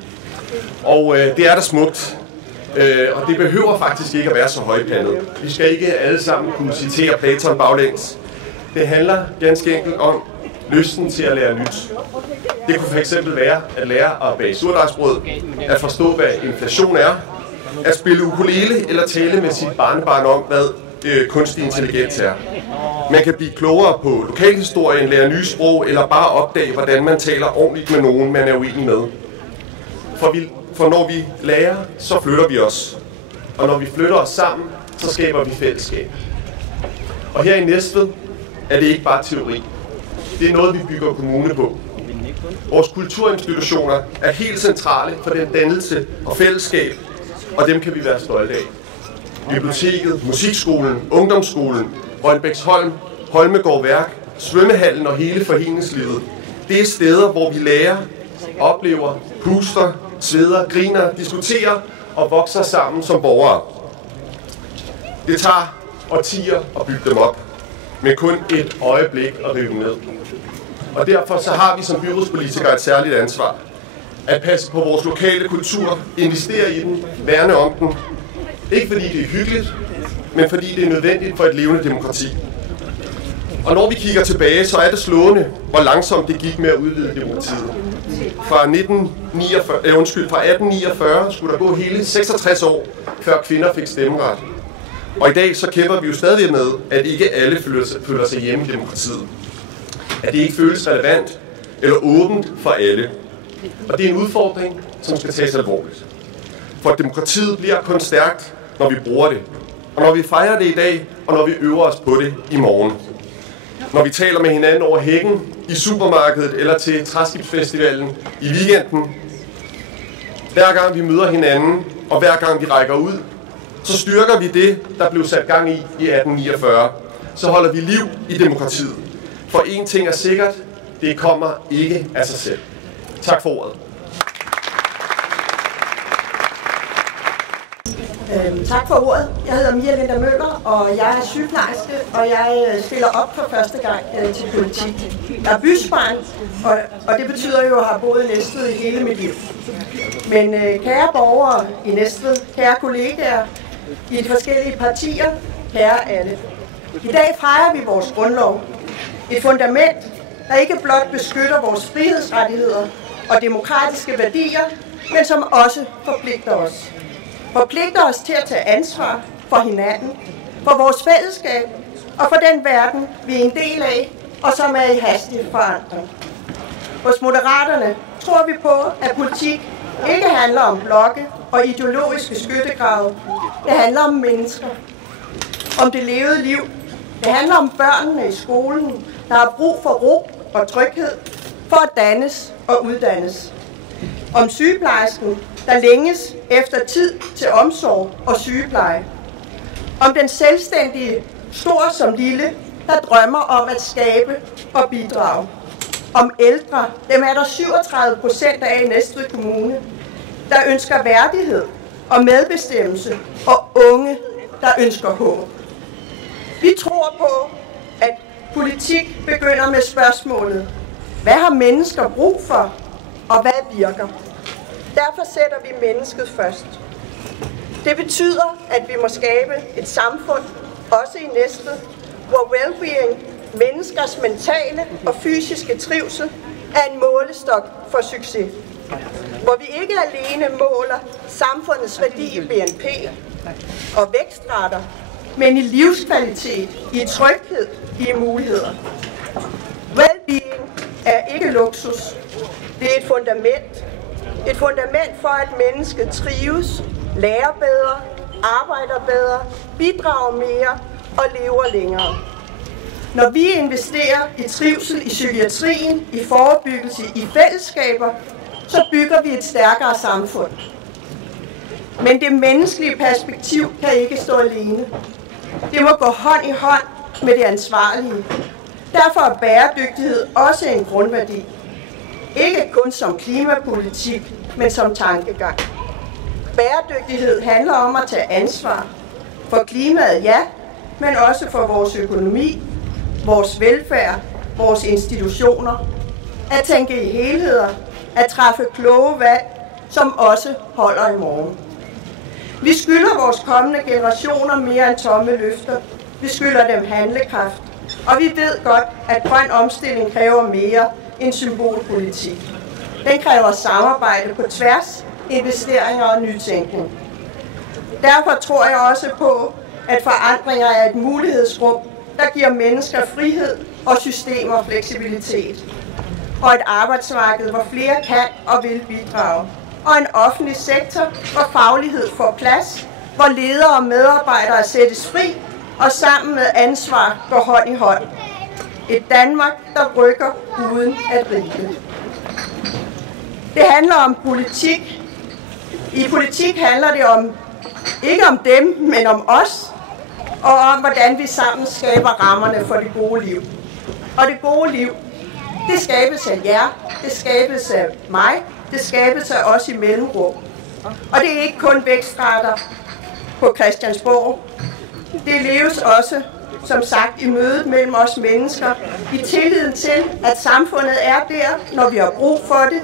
Og det er da smukt. Og det behøver faktisk ikke at være så højpandet. Vi skal ikke alle sammen kunne citere Platon baglæns. Det handler ganske enkelt om lysten til at lære nyt. Det kunne fx være at lære at bage surdejsbrød, at forstå, hvad inflation er, at spille ukulele eller tale med sit barnebarn om, hvad kunstig intelligens er. Man kan blive klogere på lokalhistorien, lære nye sprog eller bare opdage, hvordan man taler ordentligt med nogen, man er uenig med. For når vi lærer, så flytter vi os. Og når vi flytter os sammen, så skaber vi fællesskab. Og her i Næstved er det ikke bare teori. Det er noget, vi bygger kommune på. Vores kulturinstitutioner er helt centrale for den dannelse og fællesskab, og dem kan vi være stolte af. Biblioteket, musikskolen, ungdomsskolen, Rønbæksholm, Holmegård Værk, svømmehallen og hele foreningslivet. Det er steder, hvor vi lærer, oplever, puster, sveder, griner, diskuterer og vokser sammen som borgere. Det tager årtier at bygge dem op, med kun et øjeblik at rive dem ned. Og derfor så har vi som byrådspolitikere et særligt ansvar at passe på vores lokale kultur, investere i den, værne om den. Ikke fordi det er hyggeligt, men fordi det er nødvendigt for et levende demokrati. Og når vi kigger tilbage, så er det slående, hvor langsomt det gik med at udvide demokratiet. Fra 1849 skulle der gå hele 66 år, før kvinder fik stemmeret. Og i dag så kæmper vi jo stadig med, at ikke alle føler sig hjemme i demokratiet. At det ikke føles relevant eller åbent for alle. Og det er en udfordring, som skal tages alvorligt. For demokratiet bliver kun stærkt, når vi bruger det. Og når vi fejrer det i dag, og når vi øver os på det i morgen. Når vi taler med hinanden over hækken, i supermarkedet eller til Træskibsfestivalen i weekenden. Hver gang vi møder hinanden, og hver gang vi rækker ud, så styrker vi det, der blev sat gang i 1849. Så holder vi liv i demokratiet. For én ting er sikkert, det kommer ikke af sig selv. Tak for ordet. Tak for ordet. Jeg hedder Mia Linda Møller, og jeg er sygeplejerske, og jeg stiller op for første gang til politik. Jeg er bysbarn, og det betyder jo, at jeg har boet i Næstved i hele mit liv. Men kære borgere i Næstved, kære kollegaer i de forskellige partier, kære alle. I dag fejrer vi vores grundlov. Et fundament, der ikke blot beskytter vores frihedsrettigheder og demokratiske værdier, men som også forpligter os. Forpligter os til at tage ansvar for hinanden, for vores fællesskab og for den verden, vi er en del af, og som er i hastig forandring. Hos Moderaterne tror vi på, at politik ikke handler om blokke og ideologiske skyttegrave. Det handler om mennesker, om det levede liv. Det handler om børnene i skolen, der har brug for ro og tryghed for at dannes og uddannes. Om sygeplejersken, der længes efter tid til omsorg og sygepleje. Om den selvstændige, stor som lille, der drømmer om at skabe og bidrage. Om ældre, dem er der 37% af i Næstved Kommune, der ønsker værdighed og medbestemmelse, og unge, der ønsker håb. Vi tror på, at politik begynder med spørgsmålet: hvad har mennesker brug for, og hvad virker? Derfor sætter vi mennesket først. Det betyder, at vi må skabe et samfund, også i Næstved, hvor well-being, menneskers mentale og fysiske trivsel, er en målestok for succes. Hvor vi ikke alene måler samfundets værdi i BNP og vækstrater, men i livskvalitet, i tryghed, i muligheder. Well-being er ikke luksus. Det er et fundament. Et fundament for, at mennesket trives, lærer bedre, arbejder bedre, bidrager mere og lever længere. Når vi investerer i trivsel, i psykiatrien, i forebyggelse, i fællesskaber, så bygger vi et stærkere samfund. Men det menneskelige perspektiv kan ikke stå alene. Det må gå hånd i hånd med det ansvarlige. Derfor er bæredygtighed også en grundværdi. Ikke kun som klimapolitik, men som tankegang. Bæredygtighed handler om at tage ansvar for klimaet, ja, men også for vores økonomi, vores velfærd, vores institutioner. At tænke i helheder, at træffe kloge valg, som også holder i morgen. Vi skylder vores kommende generationer mere end tomme løfter. Vi skylder dem handlekraft. Og vi ved godt, at grøn omstilling kræver mere end symbolpolitik. Den kræver samarbejde på tværs, investeringer og nytænkning. Derfor tror jeg også på, at forandringer er et mulighedsrum, der giver mennesker frihed og systemer fleksibilitet. Og et arbejdsmarked, hvor flere kan og vil bidrage. Og en offentlig sektor, hvor faglighed får plads, hvor ledere og medarbejdere sættes fri, og sammen med ansvar går hånd i hånd. Et Danmark, der rykker uden at rive. Det handler om politik. I politik handler det ikke om dem, men om os, og om hvordan vi sammen skaber rammerne for det gode liv. Og det gode liv, det skabes af jer, det skabes af mig, det skabes af os i mellemrum. Og det er ikke kun vækstrater på Christiansborg. Det leves også, som sagt, i mødet mellem os mennesker, i tilliden til, at samfundet er der, når vi har brug for det,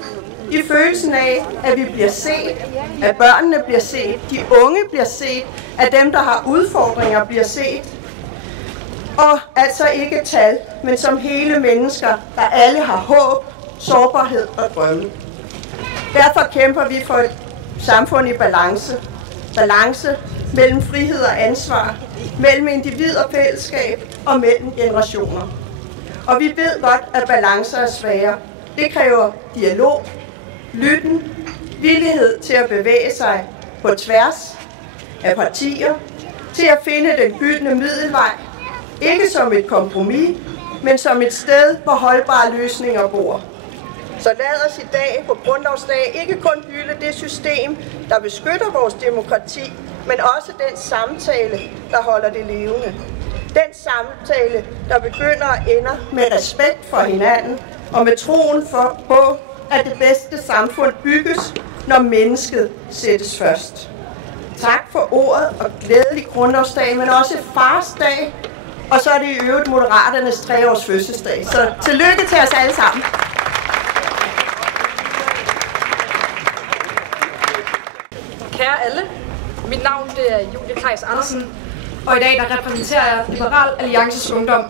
i følelsen af, at vi bliver set, at børnene bliver set, de unge bliver set, at dem, der har udfordringer, bliver set. Og altså ikke tal, men som hele mennesker, der alle har håb, sårbarhed og drømme. Derfor kæmper vi for et samfund i balance. Balance mellem frihed og ansvar, mellem individ og fællesskab og mellem generationer. Og vi ved godt, at balancer er svære. Det kræver dialog, lytten, villighed til at bevæge sig på tværs af partier, til at finde den gyldne middelvej, ikke som et kompromis, men som et sted, hvor holdbare løsninger bor. Så lad os i dag på Grundlovsdag ikke kun hylde det system, der beskytter vores demokrati, men også den samtale, der holder det levende. Den samtale, der begynder og ender med respekt for hinanden og med troen på, at det bedste samfund bygges, når mennesket sættes først. Tak for ordet og glædelig Grundlovsdag, men også farsdag. Og så er det i øvrigt Moderaternes 3-års fødselsdag. Så tillykke til os alle sammen. Kære alle, mit navn det er Julie Kleis Andersen, og i dag der repræsenterer jeg Liberal Alliances Ungdom.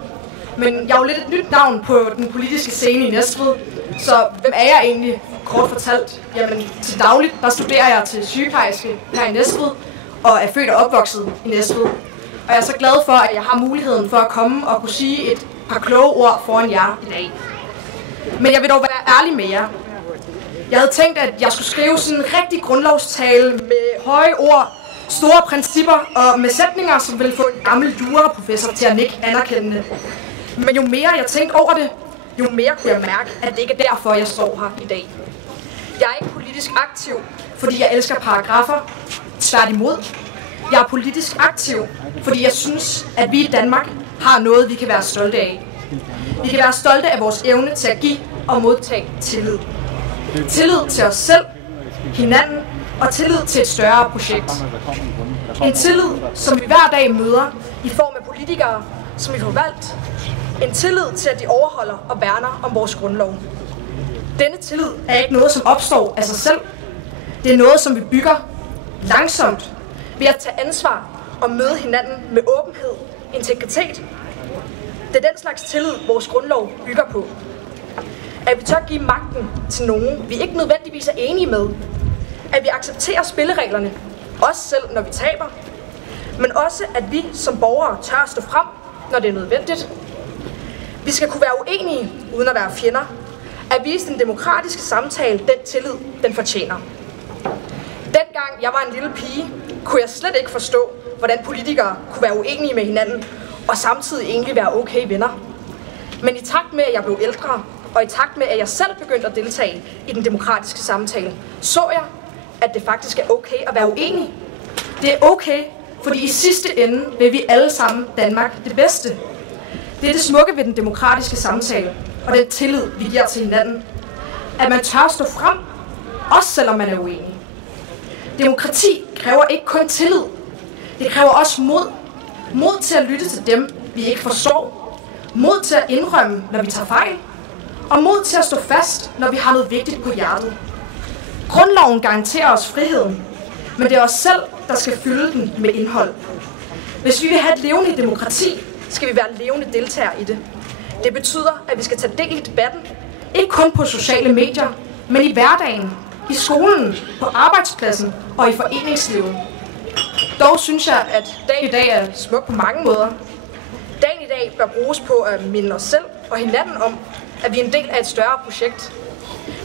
Men jeg er jo lidt et nyt navn på den politiske scene i Næstved, så hvem er jeg egentlig? Kort fortalt, jamen til dagligt der studerer jeg til sygeplejerske her i Næstved, og er født og opvokset i Næstved. Og jeg er så glad for, at jeg har muligheden for at komme og kunne sige et par kloge ord foran jer i dag. Men jeg vil dog være ærlig med jer. Jeg havde tænkt, at jeg skulle skrive sådan en rigtig grundlovstale med høje ord, store principper og med sætninger, som ville få en gammel juraprofessor til at nikke anerkendende. Men jo mere jeg tænkte over det, jo mere kunne jeg mærke, at det ikke er derfor, jeg står her i dag. Jeg er ikke politisk aktiv, fordi jeg elsker paragrafer. Tværtimod. Jeg er politisk aktiv, fordi jeg synes, at vi i Danmark har noget, vi kan være stolte af. Vi kan være stolte af vores evne til at give og modtage tillid. Tillid til os selv, hinanden og tillid til et større projekt. En tillid, som vi hver dag møder i form af politikere, som vi får valgt. En tillid til, at de overholder og værner om vores grundlov. Denne tillid er ikke noget, som opstår af sig selv. Det er noget, som vi bygger langsomt ved at tage ansvar og møde hinanden med åbenhed, integritet. Det er den slags tillid, vores grundlov bygger på. At vi tør give magten til nogen, vi ikke nødvendigvis er enige med. At vi accepterer spillereglerne, også selv når vi taber. Men også, at vi som borgere tør at stå frem, når det er nødvendigt. Vi skal kunne være uenige, uden at være fjender. At vise den demokratiske samtale den tillid, den fortjener. Dengang jeg var en lille pige, kunne jeg slet ikke forstå, hvordan politikere kunne være uenige med hinanden, og samtidig egentlig være okay venner. Men i takt med, at jeg blev ældre, og i takt med, at jeg selv begyndte at deltage i den demokratiske samtale, så jeg, at det faktisk er okay at være uenig. Det er okay, fordi i sidste ende vil vi alle sammen Danmark det bedste. Det er det smukke ved den demokratiske samtale, og den tillid, vi giver til hinanden. At man tør stå frem, også selvom man er uenig. Demokrati kræver ikke kun tillid. Det kræver også mod. Mod til at lytte til dem, vi ikke forstår. Mod til at indrømme, når vi tager fejl. Og mod til at stå fast, når vi har noget vigtigt på hjertet. Grundloven garanterer os friheden, men det er os selv, der skal fylde den med indhold. Hvis vi vil have et levende demokrati, skal vi være levende deltagere i det. Det betyder, at vi skal tage del i debatten, ikke kun på sociale medier, men i hverdagen, i skolen, på arbejdspladsen og i foreningslivet. Dog synes jeg, at dagen i dag er smuk på mange måder. Dagen i dag bør bruges på at minde os selv og hinanden om, at vi er en del af et større projekt.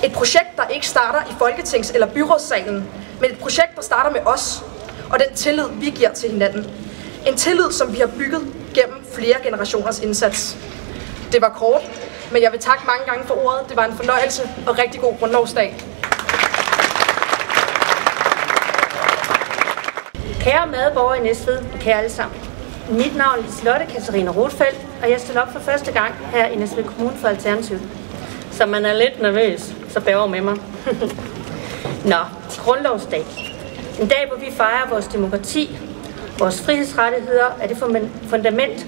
Et projekt, der ikke starter i Folketings- eller byrådssalen, men et projekt, der starter med os og den tillid, vi giver til hinanden. En tillid, som vi har bygget gennem flere generationers indsats. Det var kort, men jeg vil takke mange gange for ordet. Det var en fornøjelse og rigtig god grundlovsdag. Kære medborgere i Næstved og kære alle sammen. Mit navn er Liselotte Katarina Rothfeldt, og jeg stiller op for første gang her i Næstved Kommune for Alternativet. Så man er lidt nervøs, så bærer med mig. Nå, grundlovsdag. En dag, hvor vi fejrer vores demokrati, vores frihedsrettigheder er det fundament,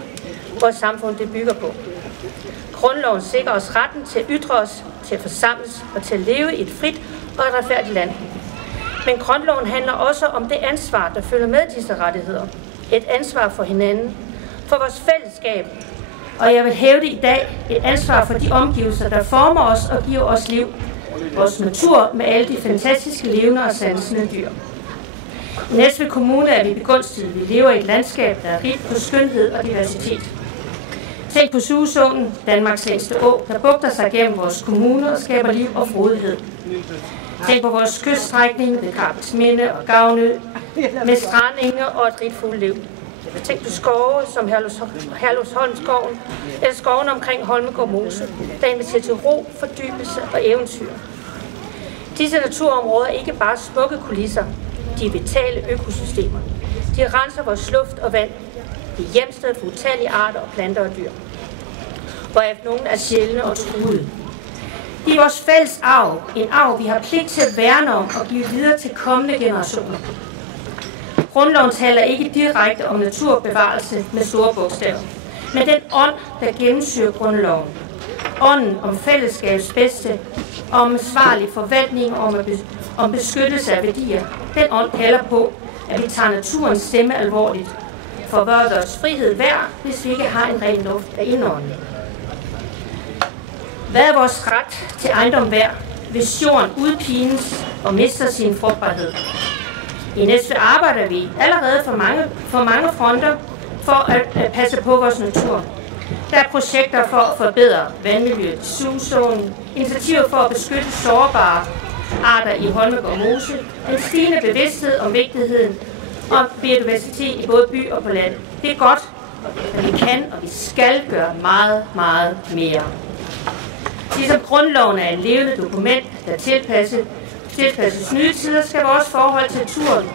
vores samfund det bygger på. Grundloven sikrer os retten til at ytre os, til at forsamles og til at leve i et frit og et retfærdigt land. Men grundloven handler også om det ansvar, der følger med disse rettigheder. Et ansvar for hinanden, for vores fællesskab. Og jeg vil hævde i dag et ansvar for de omgivelser, der former os og giver os liv. Vores natur med alle de fantastiske levende og sansende dyr. I Næstved Kommune er vi begunstiget. Vi lever i et landskab, der er rigt på skønhed og diversitet. Tænk på Sugesåen, Danmarks længste å, der bugter sig gennem vores kommune og skaber liv og frodighed. Tænk på vores kyststrækning ved Karpelsminde og Gavnø, med strandenge og et rigt fugleliv. Tænk på skove som Herlufsholmskoven eller skoven omkring Holmegård Mose, der inviterer til ro, fordybelse og eventyr. Disse naturområder er ikke bare smukke kulisser, de er vitale økosystemer. De renser vores luft og vand. De er hjemsted for utallige arter og planter og dyr, hvoraf nogle er sjældne og truede. De er vores fælles arv, en arv vi har pligt til at værne om og give videre til kommende generationer. Grundloven taler ikke direkte om naturbevarelse med store bogstaver, men den ånd, der gennemsyrer grundloven. Ånden om fællesskabets bedste, om ansvarlig forvaltning og om beskyttelse af værdier. Den ånd kalder på, at vi tager naturens stemme alvorligt. For hvad er vores frihed værd, hvis vi ikke har en ren luft af indånding? Hvad er vores ret til ejendom værd, hvis jorden udpines og mister sin frugtbarhed? I Næstved arbejder vi allerede for mange fronter for at passe på vores natur. Der er projekter for at forbedre vandmiljøet i Sugesåen, initiativer for at beskytte sårbare arter i Holmegård Mose, en stigende bevidsthed om vigtigheden om biodiversitet i både by og på land. Det er godt, at vi kan og vi skal gøre meget, meget mere. Ligesom grundloven er en levende dokument, der tilpasses nye tider, skal vores forhold til naturen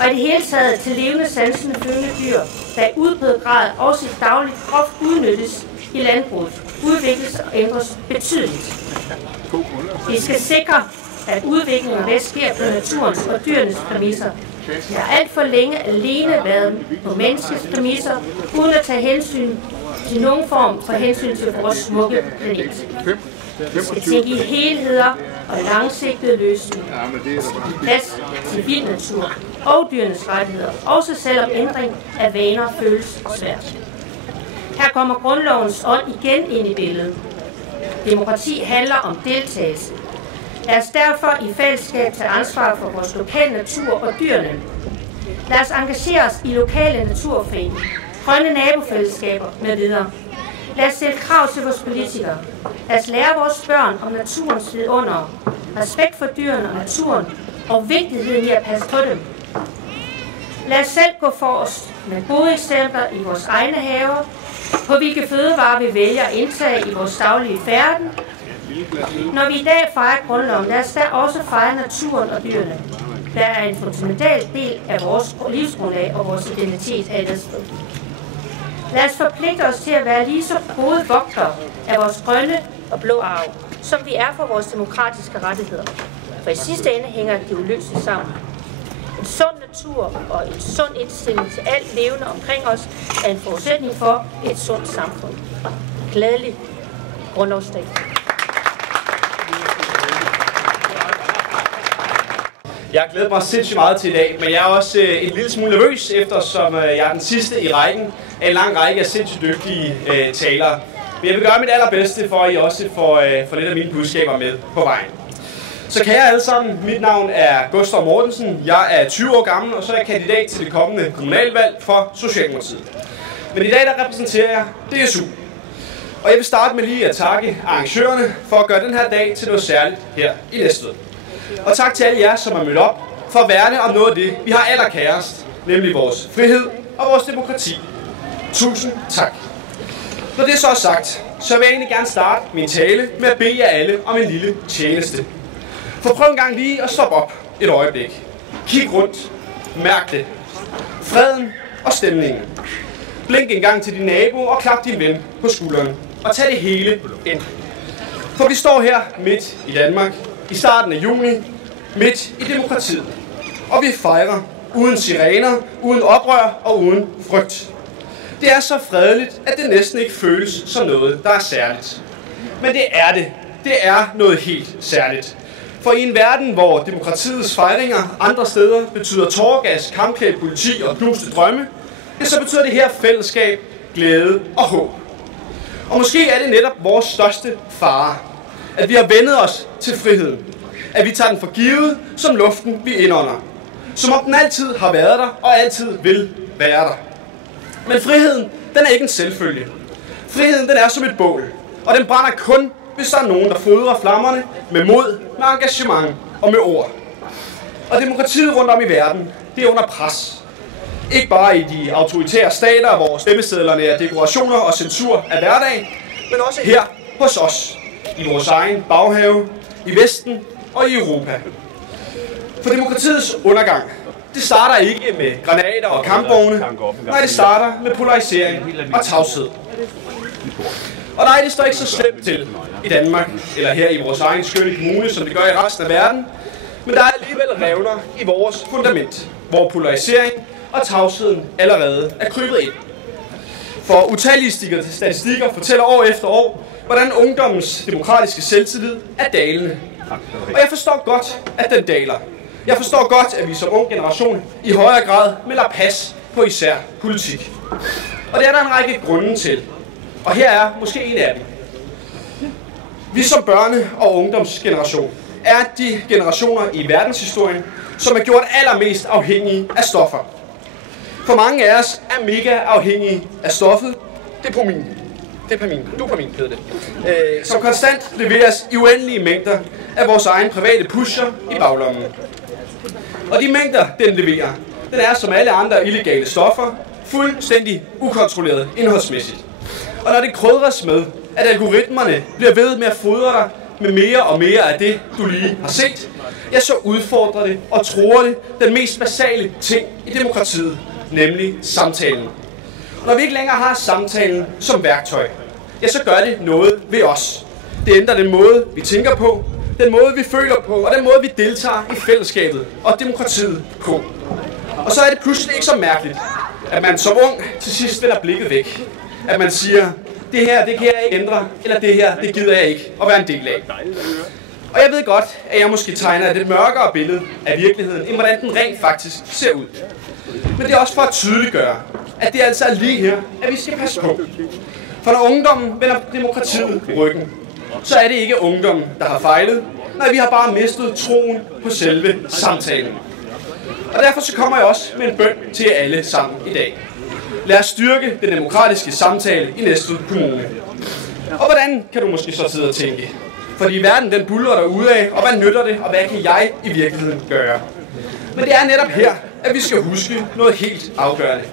og i det hele taget til levende, sansende, følende dyr, der i udbredt grad også i dagligt groft udnyttes i landbruget, udvikles og ændres betydeligt. Vi skal sikre, at udviklingen af vækst sker på naturens og dyrenes præmisser. Vi har alt for længe alene været på menneskets præmisser, uden at tage hensyn til nogen form for hensyn til vores smukke planet. Vi skal tænke i helheder og langsigtede løsninger. Plads til vild natur og dyrenes rettigheder, også selvom ændring af vaner føles svært. Her kommer grundlovens ånd igen ind i billedet. Demokrati handler om deltagelse. Lad os derfor i fællesskab tage ansvar for vores lokale natur og dyrene. Lad os engagere os i lokale naturforeninger, grønne nabofællesskaber med videre. Lad os stille krav til vores politikere. Lad os lære vores børn om naturens vidunder, respekt for dyrene og naturen og vigtigheden i at passe på dem. Lad os selv gå forrest med gode eksempler i vores egne haver, på hvilke fødevarer vi vælger at indtage i vores daglige færden. Når vi i dag fejrer grundloven, lad os da også fejre naturen og dyrene, der er en fundamental del af vores livsgrundlag og vores identitet af det sted. Lad os forpligte os til at være lige så gode vogtere af vores grønne og blå arv, som vi er for vores demokratiske rettigheder. For i sidste ende hænger de uløseligt sammen. En sund natur og en sund indstilling til alt levende omkring os er en forudsætning for et sundt samfund. Glædelig grundlovsdag. Jeg har glædet mig sindssygt meget til i dag, men jeg er også en lille smule nervøs, eftersom jeg er den sidste i rækken af en lang række af sindssygt dygtige talere. Men jeg vil gøre mit allerbedste for, at I også får lidt af mine budskaber med på vejen. Så kære alle sammen, mit navn er Gustav Mortensen, jeg er 20 år gammel, og så er jeg kandidat til det kommende kommunalvalg for Socialdemokratiet. Men i dag der repræsenterer jeg DSU. Og jeg vil starte med lige at takke arrangørerne for at gøre den her dag til noget særligt her i Næstved. Og tak til alle jer, som er mødt op for at værne om noget af det, vi har allerkærest, nemlig vores frihed og vores demokrati. Tusind tak. Når det så er sagt, så vil jeg egentlig gerne starte min tale med at bede jer alle om en lille tjeneste. For prøv en gang lige at stoppe op et øjeblik. Kig rundt. Mærk det. Freden og stemningen. Blink en gang til din nabo og klap din ven på skulderen. Og tag det hele ind. For vi står her midt i Danmark, i starten af juni, midt i demokratiet. Og vi fejrer uden sirener, uden oprør og uden frygt. Det er så fredeligt, at det næsten ikke føles som noget, der er særligt. Men det er det. Det er noget helt særligt. For i en verden, hvor demokratiets fejringer andre steder betyder tåregas, kampklædt politi og knuste drømme, så betyder det her fællesskab, glæde og håb. Og måske er det netop vores største fare, at vi har vendet os til friheden. At vi tager den for givet, som luften vi indånder. Som om den altid har været der og altid vil være der. Men friheden, den er ikke en selvfølge. Friheden, den er som et bål, og den brænder kun, hvis der er nogen, der fodrer flammerne med mod, med engagement og med ord. Og demokratiet rundt om i verden, det er under pres. Ikke bare i de autoritære stater, hvor stemmesedlerne er dekorationer og censur af hverdag, men også her hos os, i vores egen baghave, i Vesten og i Europa. For demokratiets undergang, det starter ikke med granater og kampvogne, nej, det starter med polarisering og tavshed. Og nej, det står ikke så slemt til i Danmark, eller her i vores egen skønne kommune, som det gør i resten af verden, men der er alligevel revner i vores fundament, hvor polarisering og tavsheden allerede er krybet ind. For utallige statistikker fortæller år efter år, hvordan ungdommens demokratiske selvtillid er dalende. Og jeg forstår godt, at den daler. Jeg forstår godt, at vi som ung generation i højere grad melder pas på især politik. Og det er der en række grunde til. Og her er måske en af dem. Vi som børne- og ungdomsgeneration er de generationer i verdenshistorien, som er gjort allermest afhængige af stoffer. For mange af os er mega afhængige af stoffet dopamin, hedder det, som konstant leveres i uendelige mængder af vores egen private pusher i baglommen. Og de mængder, den leverer, den er som alle andre illegale stoffer fuldstændig ukontrolleret indholdsmæssigt. Og når det krydres med, at algoritmerne bliver ved med at fodre dig med mere og mere af det, du lige har set, ja, så udfordrer det og truer det den mest basale ting i demokratiet, nemlig samtalen. Og når vi ikke længere har samtalen som værktøj, ja, så gør det noget ved os. Det ændrer den måde, vi tænker på, den måde, vi føler på, og den måde, vi deltager i fællesskabet og demokratiet på. Og så er det pludselig ikke så mærkeligt, at man som ung til sidst vender blikket væk. At man siger, det her, det kan jeg ikke ændre, eller det her, det gider jeg ikke at være en del af. Og jeg ved godt, at jeg måske tegner et lidt mørkere billede af virkeligheden, end hvordan den rent faktisk ser ud. Men det er også for at tydeliggøre, at det altså er lige her, at vi skal passe på. For når ungdommen vender demokratiet ryggen, så er det ikke ungdommen, der har fejlet. Nej, vi har bare mistet troen på selve samtalen. Og derfor så kommer jeg også med en bøn til jer alle sammen i dag. Lad os styrke den demokratiske samtale i Næstved Kommune. Og hvordan kan du måske så sidde og tænke? Fordi verden den buldrer derude af, og hvad nytter det, og hvad kan jeg i virkeligheden gøre? Men det er netop her, at vi skal huske noget helt afgørende.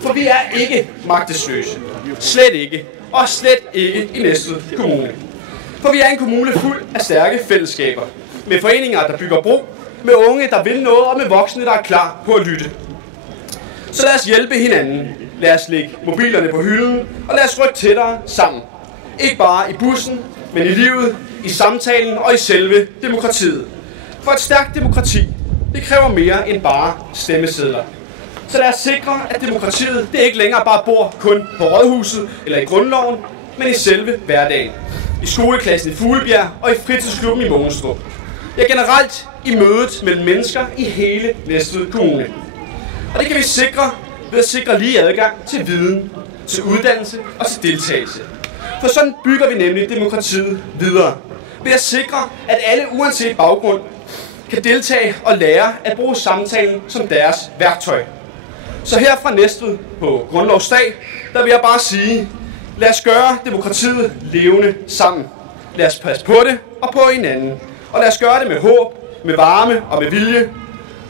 For vi er ikke magtesløse. Slet ikke. Og slet ikke i Næstved Kommune. For vi er en kommune fuld af stærke fællesskaber. Med foreninger, der bygger bro. Med unge, der vil noget, og med voksne, der er klar på at lytte. Så lad os hjælpe hinanden. Lad os lægge mobilerne på hylden, og lad os rykke tættere sammen. Ikke bare i bussen, men i livet, i samtalen og i selve demokratiet. For et stærkt demokrati, det kræver mere end bare stemmesedler. Så lad os sikre, at demokratiet det ikke længere bare bor kun på Rådhuset eller i Grundloven, men i selve hverdagen. I skoleklassen i Fuglebjerg og i fritidsklubben i Mogenstrup. Ja, generelt i mødet mellem mennesker i hele Næstved Kommune. Og det kan vi sikre ved at sikre lige adgang til viden, til uddannelse og til deltagelse. For sådan bygger vi nemlig demokratiet videre. Ved at sikre, at alle uanset baggrund kan deltage og lære at bruge samtalen som deres værktøj. Så her fra Næstved på Grundlovsdag, der vil jeg bare sige, lad os gøre demokratiet levende sammen. Lad os passe på det og på hinanden. Og lad os gøre det med håb, med varme og med vilje.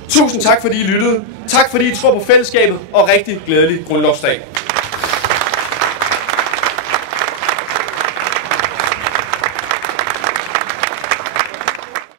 Tusind tak fordi I lyttede. Tak fordi I tror på fællesskabet og rigtig glædelig Grundlovsdag.